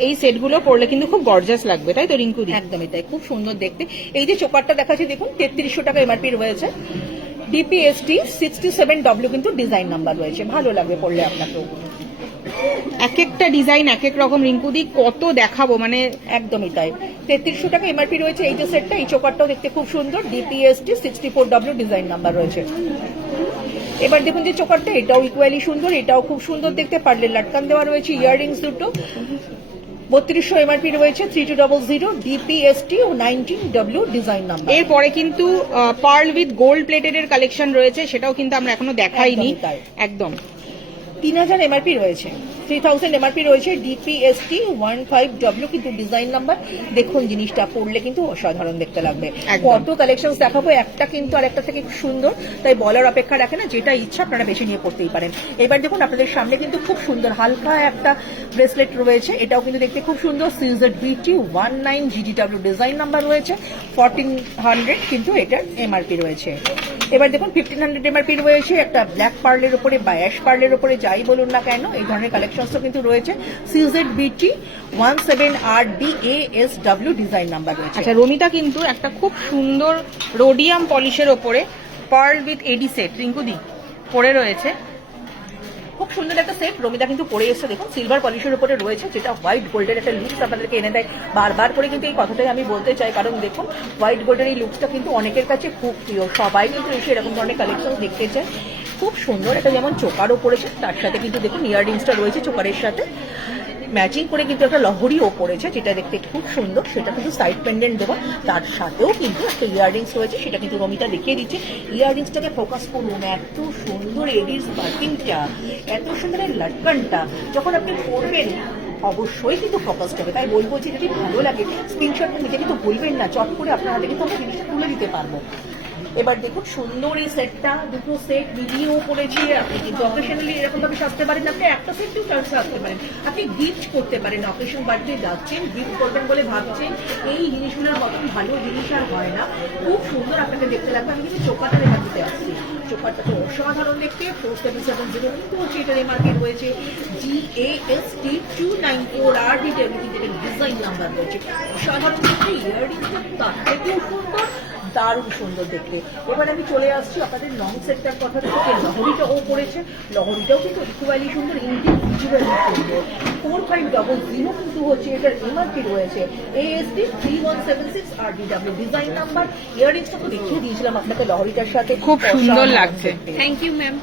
এই সেটগুলো পরলে কিন্তু খুব গর্জাস লাগবে, তাই তো রিঙ্কুদি? একদমই তাই, খুব সুন্দর দেখতে। এই যে চোকারটা দেখাচ্ছি দেখুন, 3300 টাকা এমআরপি রয়েছে, DPST 67W কিন্তু ডিজাইন নাম্বার রয়েছে, ভালো লাগবে পড়লে আপনাকেও। এক একটা ডিজাইন এক এক রকম রিঙ্কুদি, কত দেখাবো মানে। একদমই তাই, 3300 টাকা এমআরপি রয়েছে এই যে সেটটা। এই চোকারটাও দেখতে খুব সুন্দর, DPST 64W ডিজাইন নাম্বার রয়েছে। এবার দেখুন যে চোকারটা, এটাও ইকুয়ালি সুন্দর, এটাও খুব সুন্দর দেখতে, পার্লের লাটকান দেওয়া রয়েছে, ইয়াররিংস দুটো, 3200 এমআরপি রয়েছে, 3200 DPST 19W ডিজাইন নাম্বার। এরপরে কিন্তু পার্ল উইথ গোল্ড প্লেটেড এর কালেকশন রয়েছে, সেটাও কিন্তু আমরা এখনো দেখাইনি। একদম 3000 এমআরপি রয়েছে, 3000 এমআরপি রয়েছে, DPST 15W কিন্তু ডিজাইন নাম্বার। দেখুন জিনিসটা পড়লে কিন্তু অসাধারণ দেখতে লাগবে। কত কালেকশন দেখাবো, একটা কিন্তু আর একটা থেকে সুন্দর, তাই বলার অপেক্ষা রাখে না, যেটা ইচ্ছা আপনারা বেছে নিয়ে পড়তেই পারেন। এবার দেখুন আপনাদের সামনে কিন্তু খুব সুন্দর হালকা একটা ব্রেসলেট রয়েছে, এটাও কিন্তু দেখতে খুব সুন্দর, CZBT 19GDW ডিজাইন নাম্বার রয়েছে, 1400 কিন্তু এটার এমআরপি রয়েছে। এবার দেখুন 1500 এমআরপি রয়েছে, একটা ব্ল্যাক পার্লের উপরে বা অ্যাশ পার্লের উপরে, যাই বলুন না কেন এই ধরনের কালেকশন কিন্তু রয়েছে, CZBT 17R DASW design number রয়েছে। আচ্ছা, রমিতা কিন্তু একটা খুব সুন্দর রোডিয়াম পলিশের ওপরে পার্ল উইথ এডি সেট রিঙ্কুদি পরে রয়েছে, খুব সুন্দর একটা সেট রমিতা কিন্তু পরে এসেছে, দেখুন সিলভার পলিশের উপরে রয়েছে, যেটা হোয়াইট গোল্ডের একটা লুকস আপনাদেরকে এনে দেয়। বারবার করে কিন্তু এই কথাটাই আমি বলতে চাই, কারণ দেখুন হোয়াইট গোল্ডের এই লুকসটা কিন্তু অনেকের কাছে খুব প্রিয়, সবাই কিন্তু এসে এরকম ধরনের কালেকশন দেখতে চায়। খুব সুন্দর একটা যেমন চোকারও পড়েছে, তার সাথে কিন্তু দেখুন ইয়াররিংসটা রয়েছে চোকারের সাথে ম্যাচিং করে, কিন্তু একটা লহরিও পড়েছে যেটা দেখতে খুব সুন্দর, সেটা কিন্তু সাইড পেন্ডেন্ট দেওয়া, তার সাথেও কিন্তু একটা ইয়াররিংস রয়েছে, সেটা কিন্তু রমিতা দেখিয়ে দিচ্ছে। ইয়াররিংসটাকে ফোকাস করুন, এত সুন্দর এডির স্পার্কিংটা, এত সুন্দর এই লটকানটা যখন আপনি পরবেন অবশ্যই কিন্তু ফোকাস হবে। তাই বলবো যে যদি ভালো লাগে স্ক্রিনশট নিতে কিন্তু ভুলবেন না, চট করে আপনার হাতে কিন্তু আমরা জিনিসটা তুলে দিতে পারবো। এবার দেখুন সুন্দর এই সেটটা, দুটো সেট মিলিয়েও পড়েছি। আপনি কিন্তু অকেশনালি এরকম ভাবে সাজতে পারেন, আপনি একটা সেট টু সাজতে পারেন, আপনি গিফট করতে পারেন। অকেশন বার্থডে যাচ্ছেন, গিফট করবেন বলে ভাবছেন, এই জিনিসগুলোর মতন ভালো জিনিস আর হয় না। খুব সুন্দর আপনাকে দেখতে লাগবে। আমি কিন্তু চোপাটা রেখা দিতে আসছি, চোপাটা তো অসাধারণ দেখতে। 4770 কিন্তু হচ্ছে এটার এমআরপি রয়েছে GAST 294RD ডিজাইন নাম্বার রয়েছে, অসাধারণ দেখতে। ইয়াররিংসটা তার থেকেও সুন্দর, দারুণ সুন্দর দেখতে। এবার আমি চলে আসছি আপনাদের লং সেটটার কথা থেকে। লহরিটাও পড়েছে, লহরিটাও কিন্তু ইকুয়ালি সুন্দর, ইন্ডিভিজুয়ালি সুন্দর। 4500 কিন্তু হচ্ছে এটার এমআরপি রয়েছে, ASD 3176RDW ডিজাইন নাম্বার। ইয়াররিংসটা তো দেখিয়ে দিয়েছিলাম আপনাকে লহরিটার সাথে, খুব সুন্দর লাগছে। Thank you ma'am.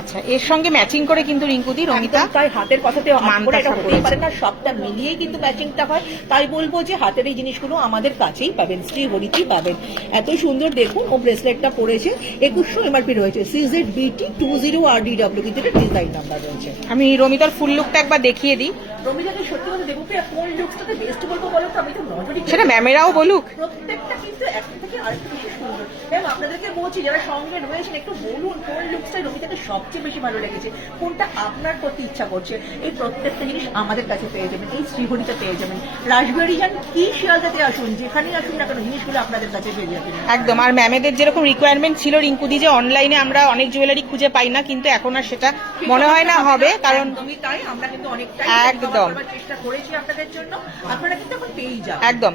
আচ্ছা, এর সঙ্গে ম্যাচিং করে কিন্তু রিঙ্কুদি রমিতা তাই হাতের কথাতে মানটা এটা হতেই করেছে। পারে না, সবটা মিলিয়েই কিন্তু ম্যাচিংটা হয়। তাই বলবো যে হাতের এই জিনিসগুলো আমাদের কাছেই পাবেন, শ্রীহরিতেই পাবেন। এত সুন্দর দেখুন, ও ব্রেসলেটটা পরেছে, 2100 এমআরপি রয়েছে, CZBT 20RDW কিন্তু এটা ডিজাইন নাম্বার রয়েছে। আমি রমিতার ফুল লুকটা একবার দেখিয়ে দিই। রমিতাকে সত্যি কথা দেখো, কোন লুকসটাতে বেস্ট বলবো বলো তো? আমি তো নজরই সেটা ম্যামেরাও বলুক। প্রত্যেকটা কিন্তু একটা থেকে আরেকটা বেশি সুন্দর। ম্যাম আপনাদেরকে বলছি, যারা সঙ্গে রয়েছেন একটু বলুন কোন লুকসটা রমিতাকে সবচেয়ে বেশি ভালো লেগেছে, কোনটা আপনার করতে ইচ্ছা করছে। এই প্রত্যেকটা জিনিস আমাদের কাছে পেয়ে যাবেন, এই শ্রীহরিতে পেয়ে যাবেন। রাসবিহারী যান কি শিয়ালদাতে আসুন, যেখানেই আসুন না কেন জিনিসগুলো আপনাদের কাছে পেয়ে যাবেন একদম। আর ম্যামেদের যেরকম রিকোয়ারমেন্ট ছিল রিঙ্কুদি, যে অনলাইনে আমরা অনেক জুয়েলারি খুঁজে পাই না, কিন্তু এখন আর সেটা মনে হয় না হবে, কারণ একদমই তাই। আমরা কিন্তু অনেকটাই একদম চেষ্টা করেছি আপনাদের জন্য, আপনারা কিন্তু এখন পেয়েই যাবেন। একদম।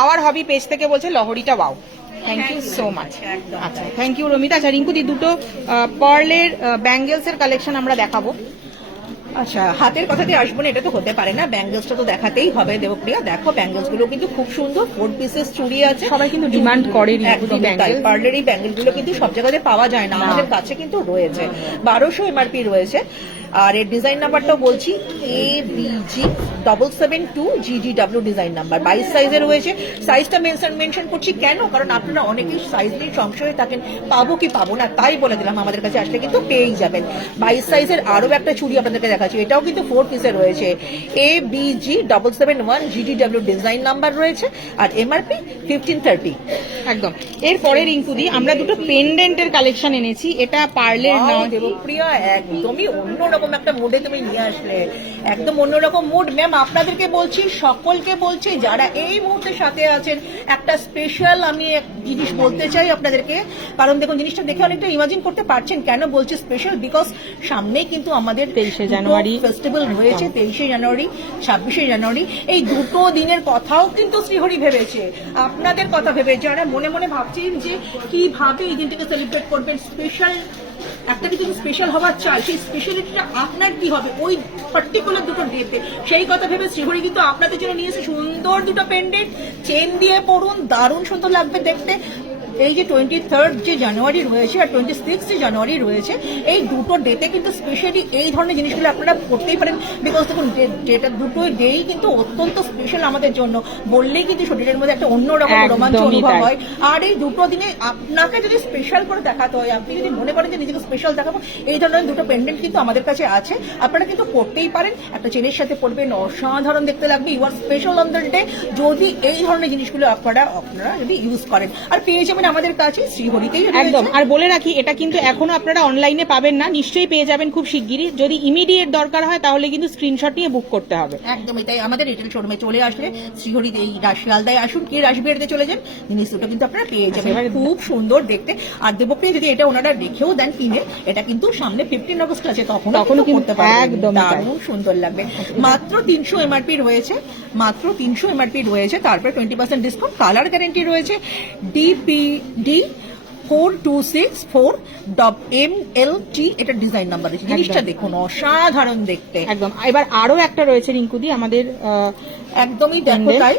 আওয়ার হবি পেজ থেকে বলছে লহরিটা wow. Thank you so much. একদম। আচ্ছা, থ্যাংক ইউ রমিতা। আচ্ছা রিঙ্কুদি, দুটো পার্লের ব্যাঙ্গেলস এর কালেকশন আমরা দেখাবো। আচ্ছা, হাতের কথাতে আসবো না, এটা তো হতে পারে না, ব্যাঙ্গেলসটা তো দেখাতেই হবে। দেবপ্রিয়া দেখো, ব্যাঙ্গেলস গুলো কিন্তু খুব সুন্দর, 4 পিসেস চুড়ি আছে, সবাই কিন্তু ডিমান্ড করে একদম তাই। পার্লের এই ব্যাঙ্গেল গুলো কিন্তু সব জায়গাতে পাওয়া যায় না, আমাদের কাছে কিন্তু রয়েছে। 1200 এমআরপি রয়েছে। আর এর ডিজাইন নাম্বারটাও বলছি, ABG 772GGW ডিজাইন নাম্বার, 22 সাইজে রয়েছে। সাইজটা মেনশন করছি কেন, কারণ আপনারা অনেকেই সাইজ নিয়ে সংশয়ে থাকেন, পাবো কি পাবো না, তাই বলে দিলাম আমাদের কাছে আসলে কিন্তু পেয়েই যাবেন। 22 সাইজের আরো একটা চুড়ি আপনাদেরকে দেখাচ্ছি, এটাও কিন্তু 4 পিসে রয়েছে, ABG 771GGW ডিজাইন নাম্বার রয়েছে। আর এমআরপি 1530। একদম। এরপরে রিঙ্কুদি আমরা দুটো পেন্ডেন্টের কালেকশন এনেছি। এটা পার্লের নয় দেবপ্রিয়া, একদমই অন্যরকম একটা মুডে তুমি নিয়ে আসলে, একদম অন্যরকম মুড। ম্যাম আপনাদেরকে বলছি, সকলকে বলছি যারা এই মুহূর্তে সাথে আছেন, একটা স্পেশাল আমি এক জিনিস বলতে চাই আপনাদেরকে, কারণ দেখুন জিনিসটা দেখে অনেকটা ইমাজিন করতে পারছেন কেন বলছি স্পেশাল, বিকজ সামনেই কিন্তু আমাদের 23শে জানুয়ারি ফেস্টিভ্যাল রয়েছে, 23শে জানুয়ারি 26শে জানুয়ারি। এই দুটো দিনের কথাও কিন্তু শ্রীহরি ভেবেছে, আপনাদের কথা ভেবে, যারা মনে মনে ভাবছেন যে কিভাবে এই দিনটাকে সেলিব্রেট করবেন, স্পেশাল একটা কিছু স্পেশাল হওয়ার চাই, সেই স্পেশালিটিটা আপনার কি হবে ওই পার্টিকুলার দুটো ডেতে, সেই কথা ভেবে শ্রীহরি কিন্তু আপনাদের জন্য নিয়েছে সুন্দর দুটো পেন্ডেন্ট। চেন দিয়ে পড়ুন, দারুণ সুন্দর লাগবে দেখতে। এই যে 23 যে জানুয়ারি রয়েছে আর 26 যে জানুয়ারি রয়েছে, এই দুটো ডেতে কিন্তু স্পেশালি এই ধরনের জিনিসগুলো আপনারা করতেই পারেন, বিকজ দেখুন ডেটা দুটো ডেই কিন্তু অত্যন্ত স্পেশাল আমাদের জন্য, বললেই কিন্তু শরীরের মধ্যে একটা অন্যরকম রোমাঞ্চ অনুভব হয়। আর এই দুটো দিনে আপনাকে যদি স্পেশাল করে দেখাতে হয়, আপনি যদি মনে করেন যে নিজেকে স্পেশাল দেখাবো, এই ধরনের দুটো পেন্ডেন্ট কিন্তু আমাদের কাছে আছে, আপনারা কিন্তু করতেই পারেন। একটা চেনের সাথে পড়বেন, অসাধারণ দেখতে লাগবে, you are special on the day, যদি এই ধরনের জিনিসগুলো আপনারা যদি ইউজ করেন। আর পেয়ে যাবেন আমাদের কাছে শ্রীহরিতেই একদম। আর বলে রাখি, এটা কিন্তু এখনো আপনারা অনলাইনে পাবেন না, নিশ্চয়ই পেয়ে যাবেন খুব শিগগিরই। যদি ইমিডিয়েট দরকার হয় তাহলে কিন্তু স্ক্রিনশট নিয়ে বুক করতে হবে। একদমই তাই। আমাদের রিটেল শোরুমে চলে আসলে শ্রীহরিতে এই শিয়ালদায় আসুন, কি রাসবিহারিতে চলে যান, জিনিস দুটো কিন্তু আপনারা পেয়ে যাবেন, খুব সুন্দর দেখতে। আর দেবপ্রিয়া যদি এটা ওনারা রেখেও দেন কিনে, এটা কিন্তু সামনে 15 আগস্ট আছে, তখন করতে পারবেন, একদম দারুণ সুন্দর লাগবে। মাত্র 300 এমআরপি রয়েছে, মাত্র 300 এমআরপি রয়েছে, তারপরে 20% ডিসকাউন্ট, কালার গ্যারেন্টি রয়েছে, DPD 4264MLT, এটা ডিজাইন নাম্বার রয়েছে। জিনিসটা দেখুন অসাধারণ দেখতে। একদম। এবার আরো একটা রয়েছে রিঙ্কুদি আমাদের একদমই দেখো pendant। তাই।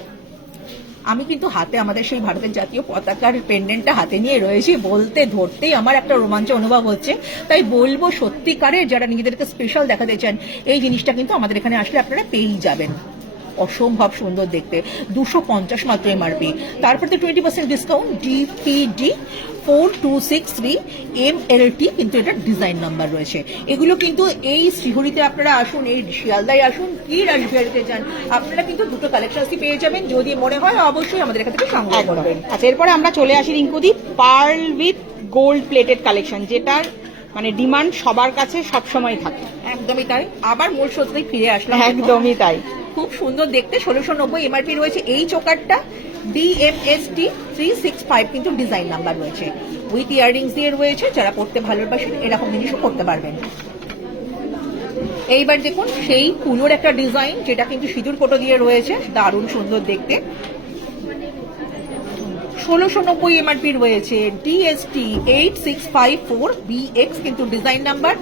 আমি কিন্তু হাতে আমাদের সেই ভারতের জাতীয় পতাকার পেন্ডেন্টটা হাতে নিয়ে রয়েছি, বলতে ধরতেই আমার একটা রোমাঞ্চ অনুভব হচ্ছে। তাই বলবো সত্যিকারের যারা নিজেদেরকে স্পেশাল দেখাতে চান, এই জিনিসটা কিন্তু আমাদের এখানে আসলে আপনারা পেয়েই যাবেন। অসম্ভব সুন্দর দেখতে, 250 মাত্র এমআরপি, তারপর তো 20% ডিসকাউন্ট। ডিপিডি 4263MLT কিন্তু এটা ডিজাইন নাম্বার রয়েছে। এগুলো কিন্তু এই শ্রীহরিতে আপনারা আসুন, এই শিয়ালদায় আসুন, কি রাসবিহারিতে যান, আপনারা কিন্তু দুটো কালেকশনসই পেয়ে যাবেন। যদি মনে হয় অবশ্যই আমাদের এখান থেকে সংগ্রহ করবেন। আচ্ছা, এরপরে আমরা চলে আসি রিঙ্কুদি pearl with gold plated collection, যেটার মানে ডিমান্ড সবার কাছে সবসময় থাকে। একদমই তাই, আবার মূল সূত্রেই ফিরে আসলাম। একদমই তাই। খুব সুন্দর দেখতে, 1690 এমআরপি রয়েছে। এই চোকারটা DMST 365 কিন্তু ডিজাইন নাম্বার রয়েছে, উইথ ইয়াররিংস দিয়ে রয়েছে। যারা পড়তে ভালোবাসেন এরকম জিনিসও করতে পারবেন। এইবার দেখুন সেই কুলোর একটা ডিজাইন, যেটা কিন্তু সিঁদুর কোটো দিয়ে রয়েছে, দারুণ সুন্দর দেখতে। 1690 এমআরপি রয়েছে। DST 8654BX কিন্তু ডিজাইন নাম্বার,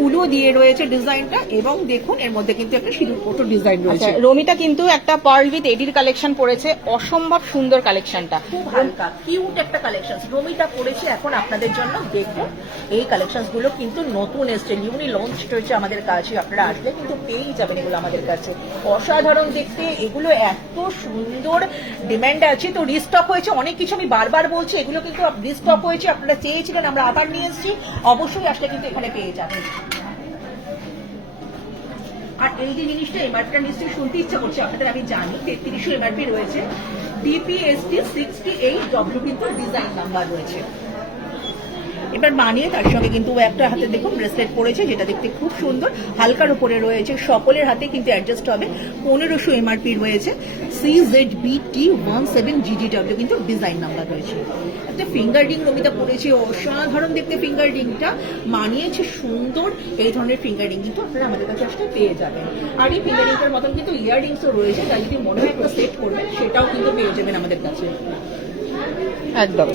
কুলো দিয়ে রয়েছে ডিজাইনটা, এবং দেখুন এর মধ্যে কিন্তু একটা সিঁদুর কোটো ডিজাইন রয়েছে। রমিতা কিন্তু একটা পার্ল উইথ এডির কালেকশন পড়েছে, অসম্ভব সুন্দর কালেকশনটা, খুব হালকা কিউট একটা কালেকশন রমিটা পড়েছে এখন আপনাদের জন্য। দেখুন এই কালেকশনস গুলো কিন্তু নতুন এসছে, নিউলি লঞ্চ হয়েছে আমাদের কাছে। আপনারা আসলে কিন্তু পেয়েই যাবেন এগুলো আমাদের কাছে। অসাধারণ দেখতে, এগুলো এত সুন্দর, ডিমান্ড আছে তো রিস্টক হয়েছে। অনেক কিছু আমি বারবার বলছি, এগুলো কিন্তু রিস্টক হয়েছে, আপনারা চেয়েছিলেন, আমরা আবার নিয়ে এসেছি। অবশ্যই আসলে কিন্তু এখানে পেয়ে যাবেন। আর এই যে জিনিসটা এমআরপিটা নিশ্চয়ই শুনতে ইচ্ছা করছে আপনাদের, আমি জানি 3300 এমআরপি রয়েছে। DPST 68W কিন্তু ডিজাইন নাম্বার রয়েছে। এবার বানিয়ে তার সঙ্গে কিন্তু একটা হাতে দেখুন ব্রেসলেট পরেছে, যেটা দেখতে খুব সুন্দর, হালকার উপরে রয়েছে। সকলের হাতে কিন্তু অ্যাডজাস্ট হবে। 1500 এমআরপি রয়েছে। CZBT17GGW কিন্তু ডিজাইন নাম্বার রয়েছে। একটা ফিঙ্গার রিং রমিতা পরেছে, অসাধারণ দেখতে ফিঙ্গার রিংটা, মানিয়েছে সুন্দর। এই ধরনের ফিঙ্গার রিং কিন্তু আপনারা আমাদের কাছে আসলে পেয়ে যাবেন। আর এই ফিঙ্গার রিংটার মতন কিন্তু ইয়াররিংসও রয়েছে, তাই যদি মনে হয় একটা সেট করবেন সেটাও কিন্তু পেয়ে যাবেন আমাদের কাছে। একদম।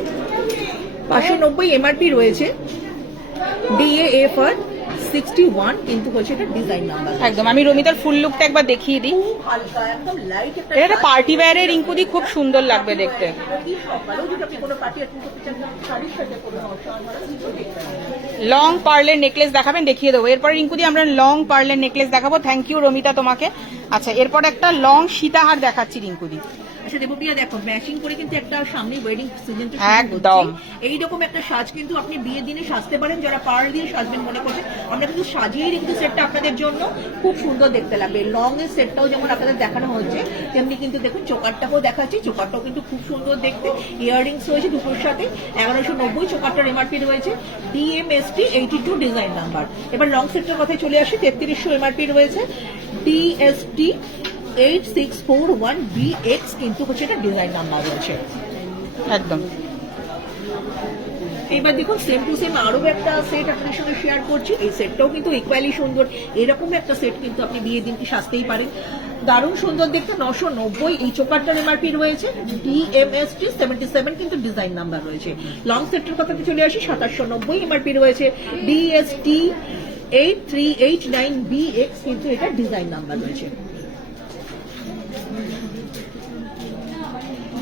590 এমআরপি রয়েছে। DAFR 61 কিন্তু হচ্ছে এটা ডিজাইন নাম্বার। একদম। আমি রমিতার ফুল লুকটা একবার দেখিয়ে দিই। খুব হালকা, একদম লাইট একটা। এটা পার্টি ওয়্যারের রিঙ্কুদি খুব সুন্দর লাগবে দেখতে। কি সকালেও যদি আপনি কোনো পার্টি অ্যাটেন্ড করতে চান, শাড়ির সাথে কোনো অসাধারণ কিছু দেখতে পাবেন। লং পার্লের নেকলেস দেখাবেন, দেখিয়ে দেবো। এরপরে রিঙ্কুদি আমরা লং পার্লের নেকলেস দেখাবো। থ্যাংক ইউ রমিতা তোমাকে। আচ্ছা, এরপর একটা লং সীতাহার দেখাচ্ছি রিঙ্কুদি। আচ্ছা দেবপ্রিয়া, দেখো ম্যাচিং করে কিন্তু একটা সামনে ওয়েডিং সিজন তো একদম। এইরকম একটা সাজ কিন্তু আপনি বিয়ের দিনে সাজতে পারেন। যারা পার্ল দিয়ে সাজবেন মনে করছেন, আমরা কিন্তু সাজিয়েই রেখেছি সেটটা আপনাদের জন্য, খুব সুন্দর দেখতে লাগবে। লং এর সেটটাও যেমন আপনাদের দেখানো হচ্ছে, তেমনি কিন্তু দেখুন চোকারটাকেও দেখাচ্ছি। চোকারটাও কিন্তু খুব সুন্দর দেখতে, ইয়াররিংস রয়েছে দুটোর সাথে। 1190 চোকারটার এমআরপি রয়েছে। DMST 82 design number. এবার লং সেটটার কথায় চলে আসি, 3300 এমআরপি রয়েছে। DST 8641BX কিন্তু হচ্ছে এটা ডিজাইন নাম্বার রয়েছে। একদম। এবার দেখুন সেম টু সেম আরো একটা সেট আপনাদের সঙ্গে শেয়ার করছি। এই সেটটাও কিন্তু ইকুয়ালি সুন্দর। এরকম একটা সেট কিন্তু আপনি বিয়ের দিনকে সাজতেই পারেন, দারুণ সুন্দর দেখতে। 990 এই চোকারটার এমআরপি রয়েছে। DMST 77 কিন্তু ডিজাইন নাম্বার রয়েছে। লং সেটটার কথাতে চলে আসি, 2790 এমআরপি রয়েছে। DST 8389BX কিন্তু এটা ডিজাইন নাম্বার রয়েছে।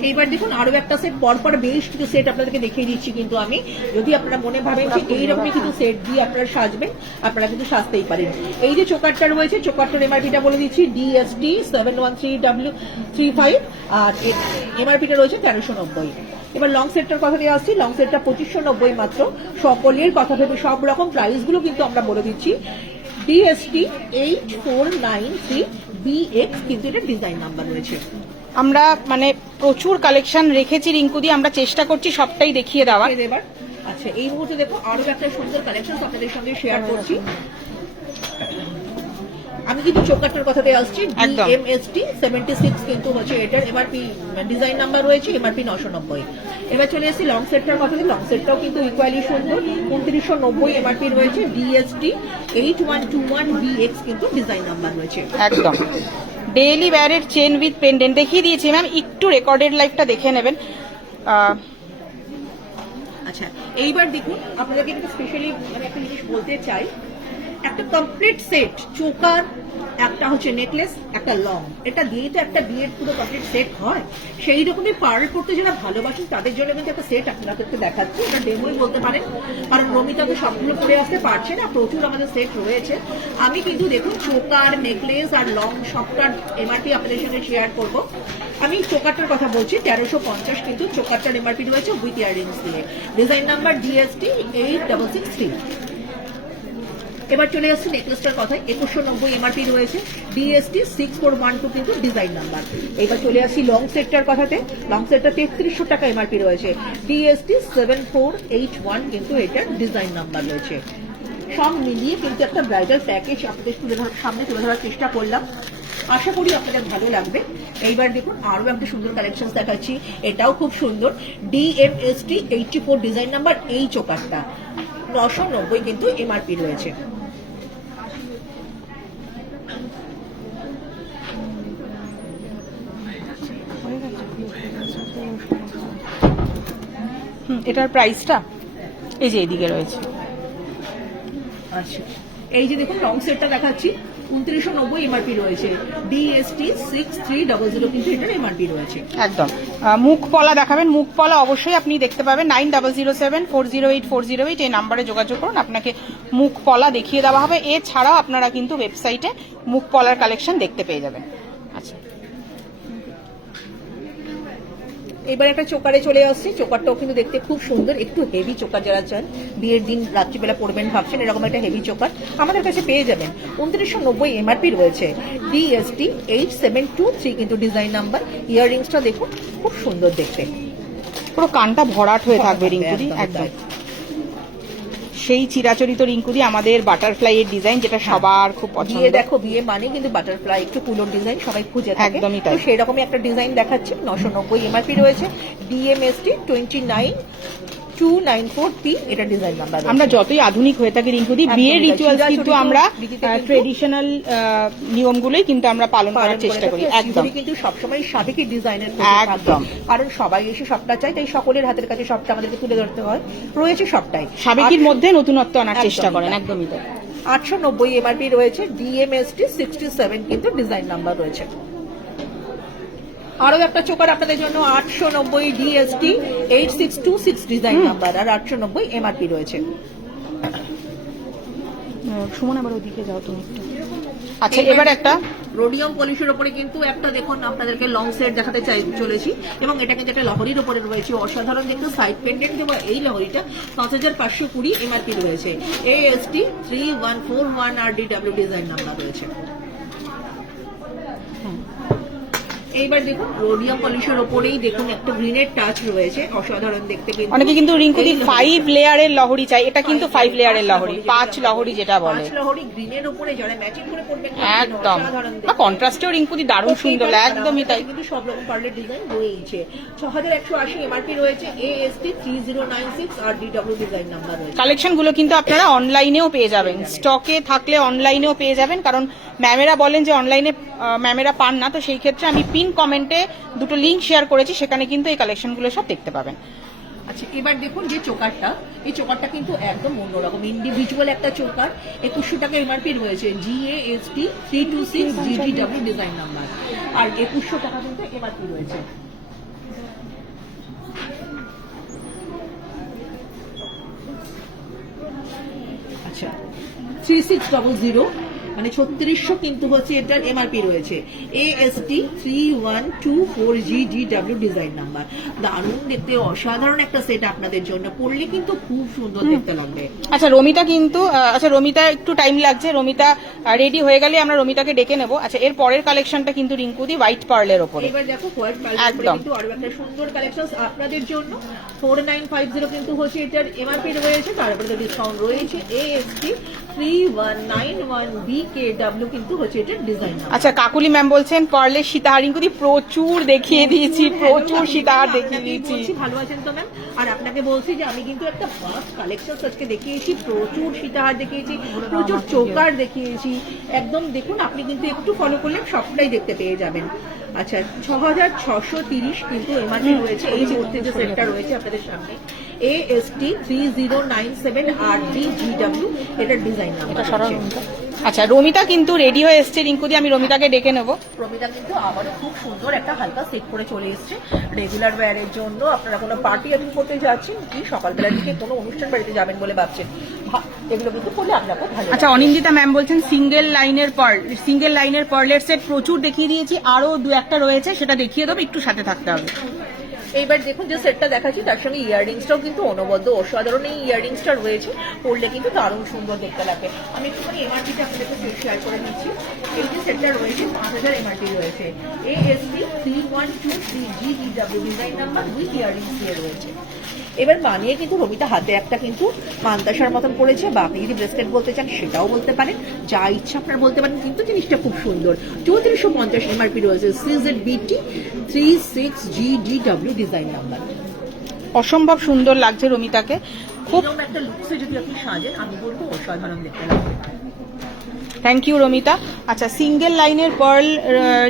এইবার দেখুন আরো একটা সেট, পরপর বেশ কিছু সেট আপনাদেরকে দেখিয়ে দিচ্ছি। কিন্তু আমি, যদি আপনারা মনে ভাবেন যে এইরকমই কিছু সেট দিয়ে আপনারা সাজবেন, আপনারা কিন্তু সাজতেই পারেন। এই যে চোকারটা রয়েছে, চোকারটার এমআরপিটা বলে দিচ্ছি, DST 713W35, আর এমআরপিটা রয়েছে 1390। এবার লং সেটটার কথা দিয়ে আসছি। লং সেটটা 2590 মাত্র। সকলের কথা ভেবে সব রকম প্রাইস গুলো কিন্তু আমরা বলে দিচ্ছি। DST 8493BX কিন্তু এটা ডিজাইন নাম্বার রয়েছে। আমরা মানে প্রচুর কালেকশন রেখেছি রিঙ্কুদি, আমরা চেষ্টা করছি সবটাই দেখিয়ে দেওয়ার। এবার আচ্ছা, এই মুহূর্তে দেখো আরো একটা সুন্দর কালেকশন আপনাদের সঙ্গে শেয়ার করছি। আমি কিন্তু চোকারটার কথাতে আসছি। DMST 76 কিন্তু হচ্ছে এটার এমআরপি ডিজাইন নাম্বার রয়েছে। এমআরপি 990। এবার চলে এসেছি লং সেটটার কথাতে। লং সেটটাও কিন্তু ইকুয়ালি সুন্দর। 2990 এমআরপি রয়েছে। DST 8121BX কিন্তু ডিজাইন নাম্বার রয়েছে। একদম। ডেইলি ওয়্যারের চেন উইথ পেন্ডেন্ট দেখিয়ে দিয়েছি ম্যাম, একটু রেকর্ডেড লাইভটা দেখে নেবেন। আচ্ছা, এইবার দেখুন আপনাদেরকে কিন্তু স্পেশালি আমি একটা জিনিস বলতে চাই, একটা কমপ্লিট সেট, চোকার, একটা হচ্ছে নেকলেস, একটা লং, এটা দিয়ে তো একটা বিয়ের পুরো কমপ্লিট সেট হয়। সেই রকমই পার্ল করতে যারা ভালোবাসেন তাদের জন্য কিন্তু একটা সেট আপনাদেরকে দেখাচ্ছি, এটা ডেমোই বলতে পারেন, কারণ রমিতা তো সবগুলো করে আসতে পারছে না, প্রচুর আমাদের সেট রয়েছে। আমি কিন্তু দেখুন চোকার, নেকলেস আর লং সবটার এমআরপি আপনাদের সঙ্গে শেয়ার করব। আমি চোকারটার কথা বলছি, 1350 কিন্তু চোকারটার এমআরপি রয়েছে উইথ ইয়াররিংস দিয়ে। Design number DST 8663। এবার চলে আসছে নেকলেসটার কথায়, 2190 এমআরপি রয়েছে, DST 6412 কিন্তু ডিজাইন নাম্বার। এবার চলে আসছি লং সেটটার কথাতে, লং সেটটা 3300 টাকা এমআরপি রয়েছে, DST 7481 কিন্তু এটার ডিজাইন নাম্বার রয়েছে। সব মিলিয়ে কিন্তু একটা ব্রাইডাল প্যাকেজ আপনাদের সামনে তুলে ধরার চেষ্টা করলাম, আশা করি আপনাদের ভালো লাগবে। এইবার দেখুন আরো একটা সুন্দর কালেকশন দেখাচ্ছি, এটাও খুব সুন্দর, DMST 84 ডিজাইন নাম্বার, এই চোকারটা 990 কিন্তু এমআরপি রয়েছে। এটার প্রাইসটা এই যে এদিকে রয়েছে। আচ্ছা, এই যে দেখুন লং সেটটা দেখাচ্ছি, 2990 এমআরপি রয়েছে, DST 6300 কিন্তু এটার এমআরপি রয়েছে। একদম মুখ পলা দেখাবেন, মুখ পলা অবশ্যই আপনি দেখতে পাবেন 9007408408 এই নাম্বারে যোগাযোগ করুন, আপনাকে মুখ পলা দেখিয়ে দেওয়া হবে। এছাড়াও আপনারা কিন্তু ওয়েবসাইটে মুখ পলার কালেকশন দেখতে পেয়ে যাবেন। আচ্ছা, এবার একটা চোকারে চলে আসছি, চোকারটাও কিন্তু দেখতে খুব সুন্দর, একটু হেভি চোকার যারা চান বিয়ের দিন রাত্রিবেলা পরবেন ভাবছেন, এরকম একটা হেভি চোকার আমাদের কাছে পেয়ে যাবেন। 2990 এমআরপি রয়েছে, DST 8723 কিন্তু ডিজাইন নাম্বার। ইয়াররিংসটা দেখুন খুব সুন্দর দেখতে, পুরো কানটা ভরাট হয়ে থাকবে রিঙ্কুদি, একদম সেই চিরাচরিত রিঙ্কুদি আমাদের বাটারফ্লাই এর ডিজাইন, যেটা সবার খুব পছন্দ। বিয়ে দেখো, বিয়ে মানে কিন্তু বাটারফ্লাই, একটু কুলোর ডিজাইন সবাই খুঁজে থাকে, একদমই তাই। তো সেই রকমই একটা ডিজাইন দেখাচ্ছি, 990 এমআরপি রয়েছে, DMST 29294P এটা ডিজাইন নাম্বার। আমরা যতই আধুনিক হয়ে থাকি রিঙ্কুদি, বিয়ের রিচুয়ালস কিন্তু আমরা ট্রেডিশনাল নিয়মগুলোই কিন্তু আমরা পালন করার চেষ্টা করি। একদম কিন্তু সবসময় সাবেকি ডিজাইনের, একদম, কারণ সবাই এসে সবটা চায়, তাই সকলের হাতের কাছে সবটা আমাদেরকে তুলে ধরতে হয়, রয়েছে সবটাই সাবেকির মধ্যে নতুনত্ব আনার চেষ্টা করেন। একদমই তাই। 890 এমআরপি রয়েছে, DMST 67 কিন্তু ডিজাইন নাম্বার রয়েছে। আরো একটা চোকার আপনাদের জন্য 890, DST 8626 ডিজাইন নাম্বার আর 890 এমআরপি রয়েছে। সুমন আবার ওদিকে যাও তুমি একটু। আচ্ছা, এবার একটা রোডিয়াম পলিশের উপরে কিন্তু একটা দেখুন আপনাদেরকে লং সেট দেখাতে চলেছি, এবং এটা কিন্তু একটা লহরির উপরে রয়েছে, অসাধারণ কিন্তু সাইড পেন্ডেন্ট দেওয়া এই লহরিটা 5520 এমআরপি রয়েছে, AST 3141 RDW ডিজাইন নাম্বার রয়েছে। এইবার দেখুন রোডিয়াম পলিশের উপরেই দেখুন একটা গ্রিনের টাচ রয়েছে, অসাধারণ দেখতে। কিন্তু অনেকে কিন্তু রিঙ্কুদি 5 লেয়ারের লহরি চাই, এটা কিন্তু 5 লেয়ারের লহরি, 5 লহরি যেটা বলে, 5 লহরি গ্রিনের উপরে যারা ম্যাচিং করে পরবেন একদম, বা কন্ট্রাস্টেও রিঙ্কুদি দারুণ সুন্দর, একদমই তাই। কিন্তু সব রকম পার্লের ডিজাইন রয়েছে, 6180 এমআরপি রয়েছে, AST 3096 RDW ডিজাইন নাম্বার রয়েছে। কালেকশন গুলো কিন্তু আপনারা অনলাইনেও পেয়ে যাবেন, স্টকে থাকলে অনলাইনেও পেয়ে যাবেন, কারণ ম্যামেরা বলেন যে অনলাইনে ম্যামেরা পান না, তো সেই ক্ষেত্রে আমি পিন কমেন্টে দুটো লিঙ্ক শেয়ার করেছি, সেখানে কিন্তু এই কালেকশনগুলো সব দেখতে পাবেন। আচ্ছা, এবার দেখুন যে চোকারটা, এই চোকারটা কিন্তু একদম অন্যরকম, ইন্ডিভিজুয়াল একটা চোকার, 2100 টাকা এমআরপি রয়েছে, GAST 326 GGW ডিজাইন নাম্বার আর 2100 টাকা কিন্তু এমআরপি রয়েছে। আচ্ছা, 3600 মানে 3600 কিন্তু হচ্ছে এটার এমআরপি রয়েছে, AST 3124GGW ডিজাইন নাম্বার। দারুণ দেখতে, অসাধারণ একটা সেট আপনাদের জন্য, পরলে কিন্তু খুব সুন্দর দেখতে লাগবে। আচ্ছা, রমিতা কিন্তু রমিতা একটু টাইম লাগছে, রমিতা রেডি হয়ে গেলে আমরা রমিতাকে ডেকে নেবো। আচ্ছা, এর পরের কালেকশনটা কিন্তু রিঙ্কুদি হোয়াইট পার্লের ওপরে। এবার দেখো হোয়াইট পার্লের উপরে কিন্তু আরো একটা সুন্দর কালেকশন আপনাদের জন্য, 4950 কিন্তু হচ্ছে এটার এমআরপি রয়েছে, তারপরে ডিসকাউন্ট রয়েছে, AST 3191B কে ডাব্লিউ কিন্তু হচ্ছে এটার ডিজাইন। আচ্ছা, কাকুলি ম্যাম বলছেন পার্লের সীতাহার রিঙ্কুদি প্রচুর দেখিয়ে দিয়েছি, প্রচুর সীতাহার দেখিয়ে দিয়েছি। ভালো আছেন তো ম্যাম? আর আপনাকে বলছি যে আমি কিন্তু একটা ফার্স্ট কালেকশন আজকে দেখিয়েছি, প্রচুর সীতাহার দেখিয়েছি, প্রচুর চোকার দেখিয়েছি। একদম দেখুন, আপনি কিন্তু একটু ফলো করলে সবটাই দেখতে পেয়ে যাবেন। আচ্ছা, 6630 কিন্তু এমআরপি রয়েছে। এই মুহূর্তে যে সেটটা রয়েছে আপনাদের সামনে AST 3097 RDGW, এটার ডিজাইন নাম্বার। আচ্ছা, রমিতা কিন্তু রেডি হয়ে এসছে রিঙ্কুদি, আমি রমিতাকে ডেকে নেবো। রমিতা কিন্তু আবারও খুব সুন্দর একটা হালকা সেট করে চলে এসছে রেগুলার ওয়্যারের জন্য। আপনারা কোনো পার্টি অ্যাটেন্ড করতে যাচ্ছেন কি সকালবেলার দিকে কোনো অনুষ্ঠান বাড়িতে যাবেন বলে ভাবছেন, এগুলো কিন্তু করলে আপনাকে ভালো। আচ্ছা, অনিন্দিতা ম্যাম বলছেন সিঙ্গেল লাইনের পার্লের সেট প্রচুর দেখিয়ে দিয়েছি, আরো দু একটা রয়েছে, সেটা দেখিয়ে দেবো, একটু সাথে থাকতে হবে। এইবার দেখুন যে সেটটা দেখাচ্ছি তার সঙ্গে ইয়াররিংসটাও কিন্তু অনবদ্য অসাধারণ। এই ইয়াররিংসটা রয়েছে, পরলে কিন্তু দারুণ সুন্দর দেখতে লাগে। আমি একটুখানি এমআরপিটা আপনাদেরকে শেয়ার করে দিচ্ছি। এই যে সেটটা রয়েছে 5000 এমআরপি রয়েছে। AST 3123GDW design number with earrings দিয়ে রয়েছে। এবার বানিয়ে কিন্তু রমিতা হাতে একটা কিন্তু মান্তাসার মতন করেছে, বা আপনি যদি ব্রেসলেট বলতে চান সেটাও বলতে পারেন, যা ইচ্ছা আপনারা বলতে পারেন। কিন্তু জিনিসটা খুব সুন্দর। 3450 এমআরপি রয়েছে। CZBT 36GDW design number. অসম্ভব সুন্দর লাগছে রমিতাকে, খুব এরকম একটা লুকসে যদি আপনি সাজেন আমি বলবো অসাধারণ দেখতে লাগবে। Thank you Ramita. আচ্ছা, সিঙ্গেল লাইনের পার্ল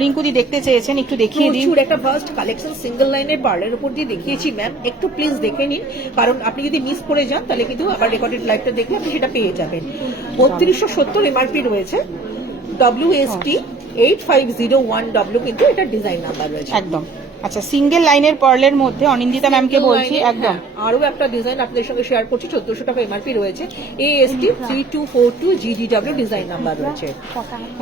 রিঙ্কুদি দেখতে চেয়েছেন, একটু দেখিয়ে দিন। প্রচুর একটা ফার্স্ট কালেকশন সিঙ্গেল লাইনের পার্লের উপর দিয়ে দেখিয়েছি ম্যাম, একটু প্লিজ দেখে নিন, কারণ আপনি যদি মিস করে যান তাহলে কিন্তু আবার রেকর্ডেড লাইভটা দেখলে আপনি সেটা পেয়ে যাবেন। 3270 এমআরপি রয়েছে। WST 8501W কিন্তু এটা ডিজাইন নাম্বার রয়েছে। একদম। আচ্ছা, সিঙ্গেল লাইনের পার্লের মধ্যে অনিন্দিতা ম্যামকে বলছি, একদম আরো একটা ডিজাইন আপনাদের সঙ্গে শেয়ার করছি। 1400 টাকা এমআরপি রয়েছে। AST 3242GDW ডিজাইন নাম্বার রয়েছে।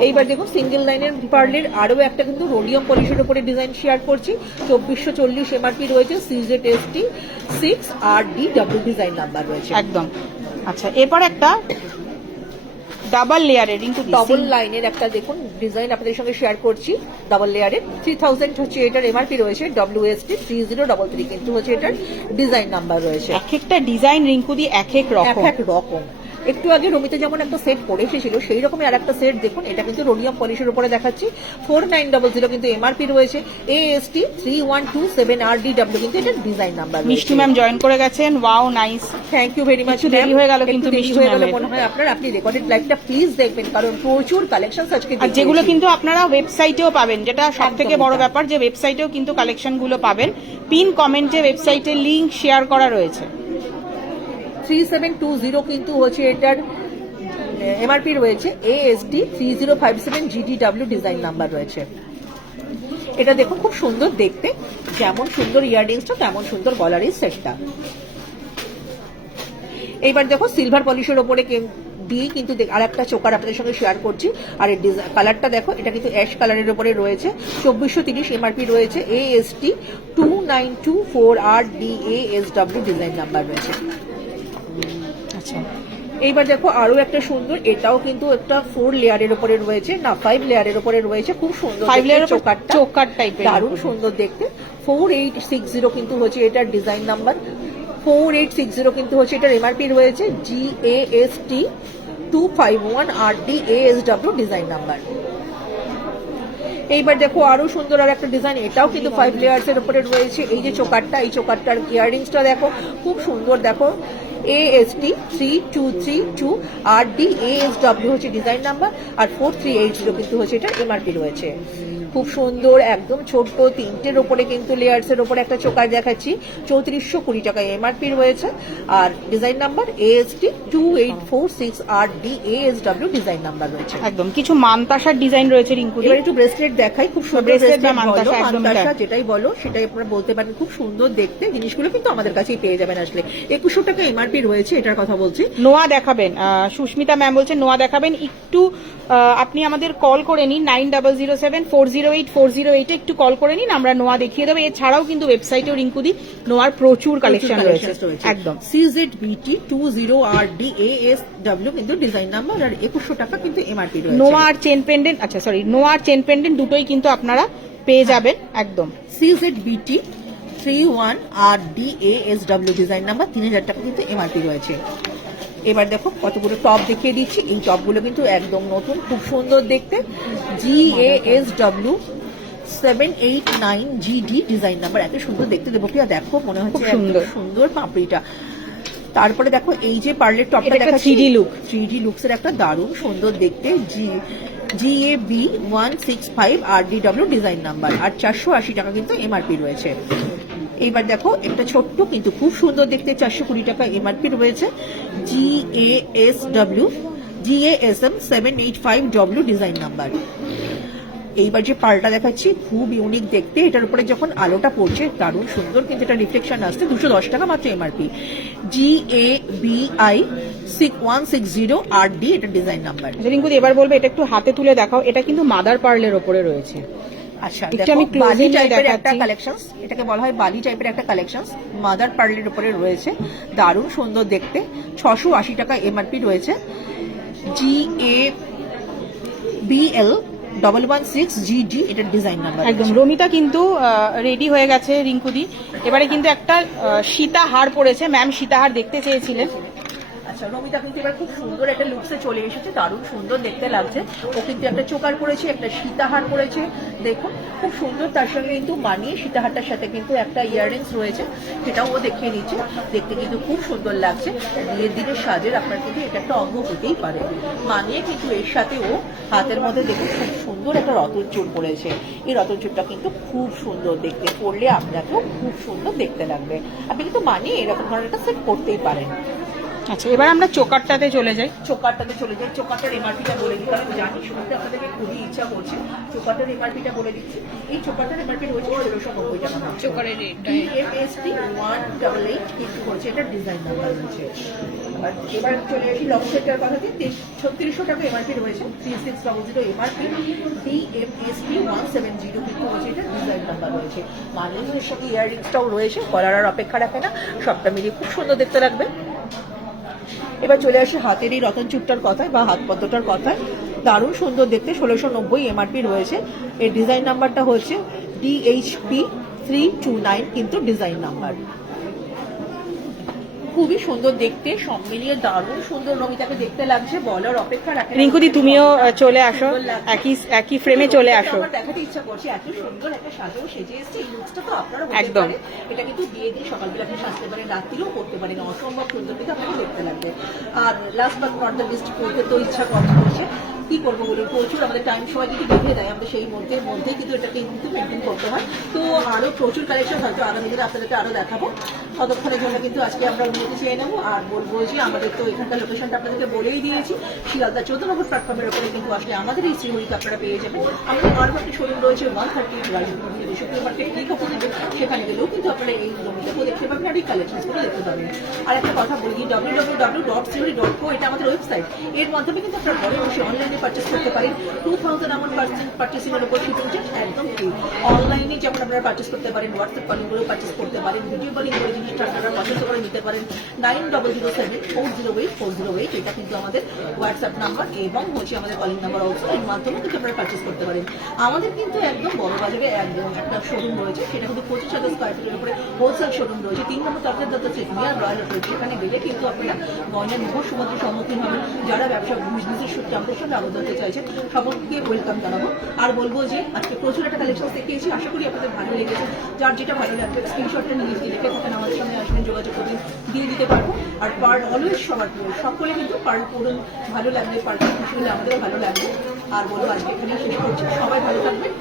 এইবার দেখুন সিঙ্গেল লাইনের পার্লের আরো একটা কিন্তু রোডিয়াম পলিশের উপরে ডিজাইন শেয়ার করছি। 2440 এমআরপি রয়েছে। CZST 6RDW ডিজাইন নাম্বার রয়েছে। একদম। আচ্ছা, এবার একটা ডাবল লেয়ারের ডবল লাইনের একটা দেখুন ডিজাইন আপনাদের সঙ্গে শেয়ার করছি। ডাবল লেয়ারের 3000 হচ্ছে এটার এমআরপি রয়েছে। WST 3033 কিন্তু হচ্ছে এটার ডিজাইন নাম্বার রয়েছে। এক একটা ডিজাইন রিঙ্কুদি এক এক রকম। একটু আগে রমিতা যেমন একটা সেট পরে এসেছিল সেই রকমই আর একটা সেট দেখুন, এটা কিন্তু রোডিয়াম পলিশের উপরে দেখাচ্ছি। 4900 কিন্তু এমআরপি রয়েছে। AST 3127RDW কিন্তু এটা design number. Mishti ma'am join করে গেছেন, wow nice, thank you very much. দেরি হয়ে গেল কিন্তু মিষ্টি হয়ে গেল মনে হয় আপনার, আপনি রেকর্ডেড লাইভটা প্লিজ দেখবেন, কারণ প্রচুর কালেকশন আজকে আর যেগুলো কিন্তু আপনারা ওয়েবসাইটেও পাবেন, যেটা সব থেকে বড় ব্যাপার যে ওয়েবসাইটেও কিন্তু কালেকশন গুলো পাবেন। পিন কমেন্টে ওয়েবসাইটের লিংক শেয়ার করা রয়েছে। 3720 কিন্তু হচ্ছে এটার এমআরপি রয়েছে। AST 3057GDW ডিজাইন নাম্বার রয়েছে। এটা দেখুন খুব সুন্দর দেখতে, যেমন সুন্দর ইয়াররিংসটা তেমন সুন্দর গলার এই সেটটা। এইবার দেখো সিলভার পলিশের ওপরে দিয়ে কিন্তু আর একটা চোকার আপনাদের সঙ্গে শেয়ার করছি। আর এর কালারটা দেখো, এটা কিন্তু অ্যাশ কালারের উপরে রয়েছে। 2430 এমআরপি রয়েছে। AST 2924RDASW ডিজাইন নাম্বার রয়েছে। আচ্ছা, এইবার দেখো আরো একটা সুন্দর, এটাও কিন্তু একটা 4 লেয়ারের উপরে রয়েছে, না 5 লেয়ারের উপরে রয়েছে। খুব সুন্দর 5 লেয়ারের চোকার টাইপের, দারুণ সুন্দর দেখতে। 4860 কিন্তু হচ্ছে এটার ডিজাইন নাম্বার। 4860 কিন্তু হচ্ছে এটার এমআরপি রয়েছে। GAST 251RDASW design number. এইবার দেখো আরো সুন্দর আর একটা ডিজাইন, এটাও কিন্তু 5 লেয়ার্স এর উপরে রয়েছে। এই যে চোকারটা, এই চোকারটার ইয়াররিংসটা দেখো খুব সুন্দর। দেখো AST 3232 RDASW হচ্ছে ডিজাইন নাম্বার। আর 4380 কিন্তু হচ্ছে এটা এমআরপি রয়েছে। খুব সুন্দর একদম ছোট্ট তিনটের উপরে কিন্তু লেয়ার্স এর উপরে একটা চোকার দেখাচ্ছি। 3420 টাকায় এমআরপি রয়েছে। আর design number AST 2846 RDASW design number রয়েছে। একদম কিছু মান্তাসার ডিজাইন রয়েছে রিঙ্কু। এবার একটু ব্রেসলেট দেখাই, খুব সুন্দর ব্রেসলেট বা মান্তাসা, মান্তাসা যেটাই বলো সেটাই আপনারা বলতে পারেন। খুব সুন্দর দেখতে জিনিসগুলো কিন্তু আমাদের কাছেই পেয়ে যাবেন আসলে। 2100 টাকা এমআরপি রয়েছে, এটার কথা বলছি। নোয়া দেখাবেন, সুস্মিতা ম্যাম বলছেন নোয়া দেখাবেন। একটু আপনি আমাদের কল করে নিন 9007408408 একটু কল করে নিন, আমরা নোয়া দেখিয়ে দেবো। এছাড়াও কিন্তু ওয়েবসাইটেও রিঙ্কুদি নোয়ার প্রচুর কালেকশন রয়েছে। একদম CZBT 20RDASW কিন্তু ডিজাইন নাম্বার। আর 2100 টাকা কিন্তু এমআরপি রয়েছে। নোয়া আর চেন পেন্ডেন্ট, আচ্ছা সরি, নোয়া আর চেন পেন্ডেন্ট দুটোই কিন্তু আপনারা পেয়ে যাবেন। একদম CZBT 31RDASW ডিজাইন নাম্বার। 3000 টাকা কিন্তু এমআরপি রয়েছে। এবার দেখো কতগুলো টপ দেখিয়ে দিচ্ছি। এই টপগুলো কিন্তু একদম নতুন, খুব সুন্দর দেখতে। GASW 789 GD ডিজাইন নাম্বার, এত সুন্দর দেখতে। দেবো প্রিয়া দেখো, মনে হচ্ছে খুব সুন্দর। একদম সুন্দর পাপড়িটা। তারপরে দেখো এই যে পার্লের টপটা এটা একটা দেখাচ্ছি, 3D look। 3D লুকসের একটা দারুণ সুন্দর দেখতে। GAB 165 RDW ডিজাইন নাম্বার, আর 480 টাকা কিন্তু MRP রয়েছে। এইবার দেখো একটা ছোট্ট কিন্তু খুব সুন্দর দেখতে, 420 টাকা MRP রয়েছে। GASM 785W design number. এইবার যে পার্লটা দেখাচ্ছি খুব ইউনিক দেখতে, এটার উপরে যখন আলোটা পড়ছে দারুণ সুন্দর, কিন্তু এটা রিফ্লেকশন আসছে। 210 টাকা মাত্র MRP। GABI 160 RD এটা ডিজাইন নাম্বার। রিঙ্কুদি এবার বলবে এটা একটু হাতে তুলে দেখাও, এটা কিন্তু মাদার পার্লের ওপরে রয়েছে। আচ্ছা একটু দেখো, আমি close বালি in এ টাইপের একটা দেখাচ্ছি। কালেকশনস, এটাকে বলা হয় বালি টাইপের একটা কালেকশনস, মাদার পার্লের উপরে রয়েছে, দারুণ সুন্দর দেখতে। 680 টাকা MRP রয়েছে। GABL 116 GD এটা ডিজাইন নাম্বার। একদম রমিতা কিন্তু রেডি হয়ে গেছে রিঙ্কুদি। এবারে কিন্তু একটা সীতাহার পরেছে, ম্যাম সীতাহার দেখতে চেয়েছিলেন। আচ্ছা, রমিতা কিন্তু এবার খুব সুন্দর একটা লুকসে চলে এসেছে, দারুণ সুন্দর দেখতে লাগছে। ও কিন্তু একটা চোকার পরেছে, একটা সীতাহার পরেছে, দেখুন খুব সুন্দর। তার সঙ্গে কিন্তু মানিয়ে সীতাহারটার সাথে কিন্তু একটা ইয়াররিংস রয়েছে, সেটাও ও দেখিয়ে দিচ্ছে। দেখতে কিন্তু খুব সুন্দর লাগছে। বিয়ের দিনের সাজের আপনার কিন্তু এটা একটা অঙ্গ হতেই পারে। মানিয়ে কিন্তু এর সাথে ও হাতের মধ্যে দেখুন খুব সুন্দর একটা রতন চুল পরেছে। এই রতন চুলটা কিন্তু খুব সুন্দর দেখতে, পরলে আপনাকেও খুব সুন্দর দেখতে লাগবে। আপনি কিন্তু মানিয়ে এরকম ধরনের একটা সেট করতেই পারেন। আচ্ছা, এবার আমরা চোকারটাতে চলে যাই। চোকারটাতে চলে যাই। চোকারটার এমআরপিটা বলে দিই, কারণ জানি শুনতে আপনাদেরকে খুবই ইচ্ছা করছে। চোকারটার এমআরপিটা বলে দিচ্ছি। এই চোকারটার এমআরপি রয়েছে 1690 টাকা। চোকারের রেটটা DMST 188 কিন্তু হচ্ছে এটা ডিজাইন নাম্বার রয়েছে। এবার চলে আসি লং সেটটার কথা দিই। 3600 টাকা এমআরপি রয়েছে। 3600 এমআরপি। DMST 170 কিন্তু হচ্ছে এটা ডিজাইন নাম্বার রয়েছে। মানে এর সাথে ইয়াররিংসটাও রয়েছে, কলার আর অপেক্ষা রাখে না, সবটা মিলিয়ে খুব সুন্দর দেখতে লাগবে। এবার চলে আসি হাতের এই রতন চুপটার কথায় বা হাত পদ্মটার কথায়, দারুণ সুন্দর দেখতে। 1690 MRP রয়েছে। এর ডিজাইন নাম্বারটা হচ্ছে DHP 329 কিন্তু ডিজাইন নাম্বার। খুবই সুন্দর দেখতে, সব মিলিয়ে দারুণ সুন্দর রমিতাকে দেখতে লাগছে, বলার অপেক্ষা রাখে না। রিঙ্কুদি তুমিও চলে আসো, একই ফ্রেমে চলে আসো। আমার দেখাতে ইচ্ছা করছে, এত সুন্দর একটা সাজেও সেজে এসেছে। এই লুকসটা তো আপনারা বলতে একদম। পারেন এটা কিন্তু বিয়ে দিন সকালবেলা আপনি সাজতে পারেন, রাত্রিও করতে পারেন, অসম্ভব সুন্দর কিন্তু আপনাকে দেখতে লাগবে। আর last but not the least, করতে তো ইচ্ছা করছে, কি করবো বলি, প্রচুর আমাদের টাইম সময় যদি বেঁধে দেয়, আমরা সেই মধ্যেই কিন্তু এটাকে কিন্তু মেনটেন করতে হয়। তো আরো প্রচুর কালেকশন হয়তো আগামী দিনে আপনাদেরকে আরো দেখাবো। ততক্ষণের জন্য কিন্তু আজকে আমরা অনুমতি চেয়ে নেবো। আর বলবো যে আমাদের তো এখানকার লোকেশনটা আপনাদেরকে বলেই দিয়েছি, শিয়ালদা 14 নম্বর প্ল্যাটফর্মের উপরে কিন্তু আসলে আমাদের এই শ্রীহরিকে আপনারা পেয়ে যাবেন। আমাদের আরো একটি শোরুম রয়েছে 130 শুক্র মার্কেট ঠিক অপোজিটে, সেখানে গেলেও কিন্তু আপনারা এই জমিটাকেও দেখতে পাবেন আর এই কালেকশনগুলো দেখতে পাবেন। আর একটা কথা বলি, www.sihori.co এটা আমাদের ওয়েবসাইট। এর মাধ্যমে কিন্তু আপনারা ঘরে বসে অনলাইনে পারচেস করতে পারেন। 2000 % পারচেসিং এর উপর শিপিং চার্জ একদম ফ্রি। অনলাইনে যেমন আপনারা পারচেস করতে পারেন, হোয়াটসঅ্যাপ কলিং করে পারচেস করতে পারেন, ভিডিও কলিং করে জিনিসটা আপনারা পছন্দ করে নিতে পারেন। 9007408408 এটা কিন্তু আমাদের হোয়াটসঅ্যাপ নাম্বার এবং হচ্ছে আমাদের কলিং নাম্বার অলসো। এর মাধ্যমে কিন্তু আপনারা পারচেস করতে পারেন। আমাদের কিন্তু একদম বড় বাজারে একদম একটা শোরুম রয়েছে, সেটা কিন্তু 25,000 স্কয়ার ফিটের উপরে হোলসেল শোরুম রয়েছে। 3 নম্বর তরফের Dutta street near royal hotel. সেখানে গেলে কিন্তু আপনারা গয়নার মুখোশ সমুদ্রের সম্মুখীন হবেন। যারা ব্যবসা বিজনেসের সূত্রে আমাদের সঙ্গে আবদ্ধ হতে চাইছেন সকলকে ওয়েলকাম জানাবো। আর বলবো যে আজকে প্রচুর একটা কালেকশন দেখিয়েছি, আশা করি আপনাদের ভালো লেগেছে। যার যেটা ভালো লাগবে স্ক্রিনশটটা নিয়ে লিখে থাকেন, আমাদের সঙ্গে আসবেন, যোগাযোগ করবেন, দিয়ে দিতে পারবো। আর পার অলওয়েজ সবার প্রিয়, সকলে কিন্তু পার করুন, ভালো লাগবে, পার খুশি হলে আমাদেরও ভালো লাগবে। আর বলবো আজকে এখানে শেষ করছি, সবাই ভালো থাকবেন।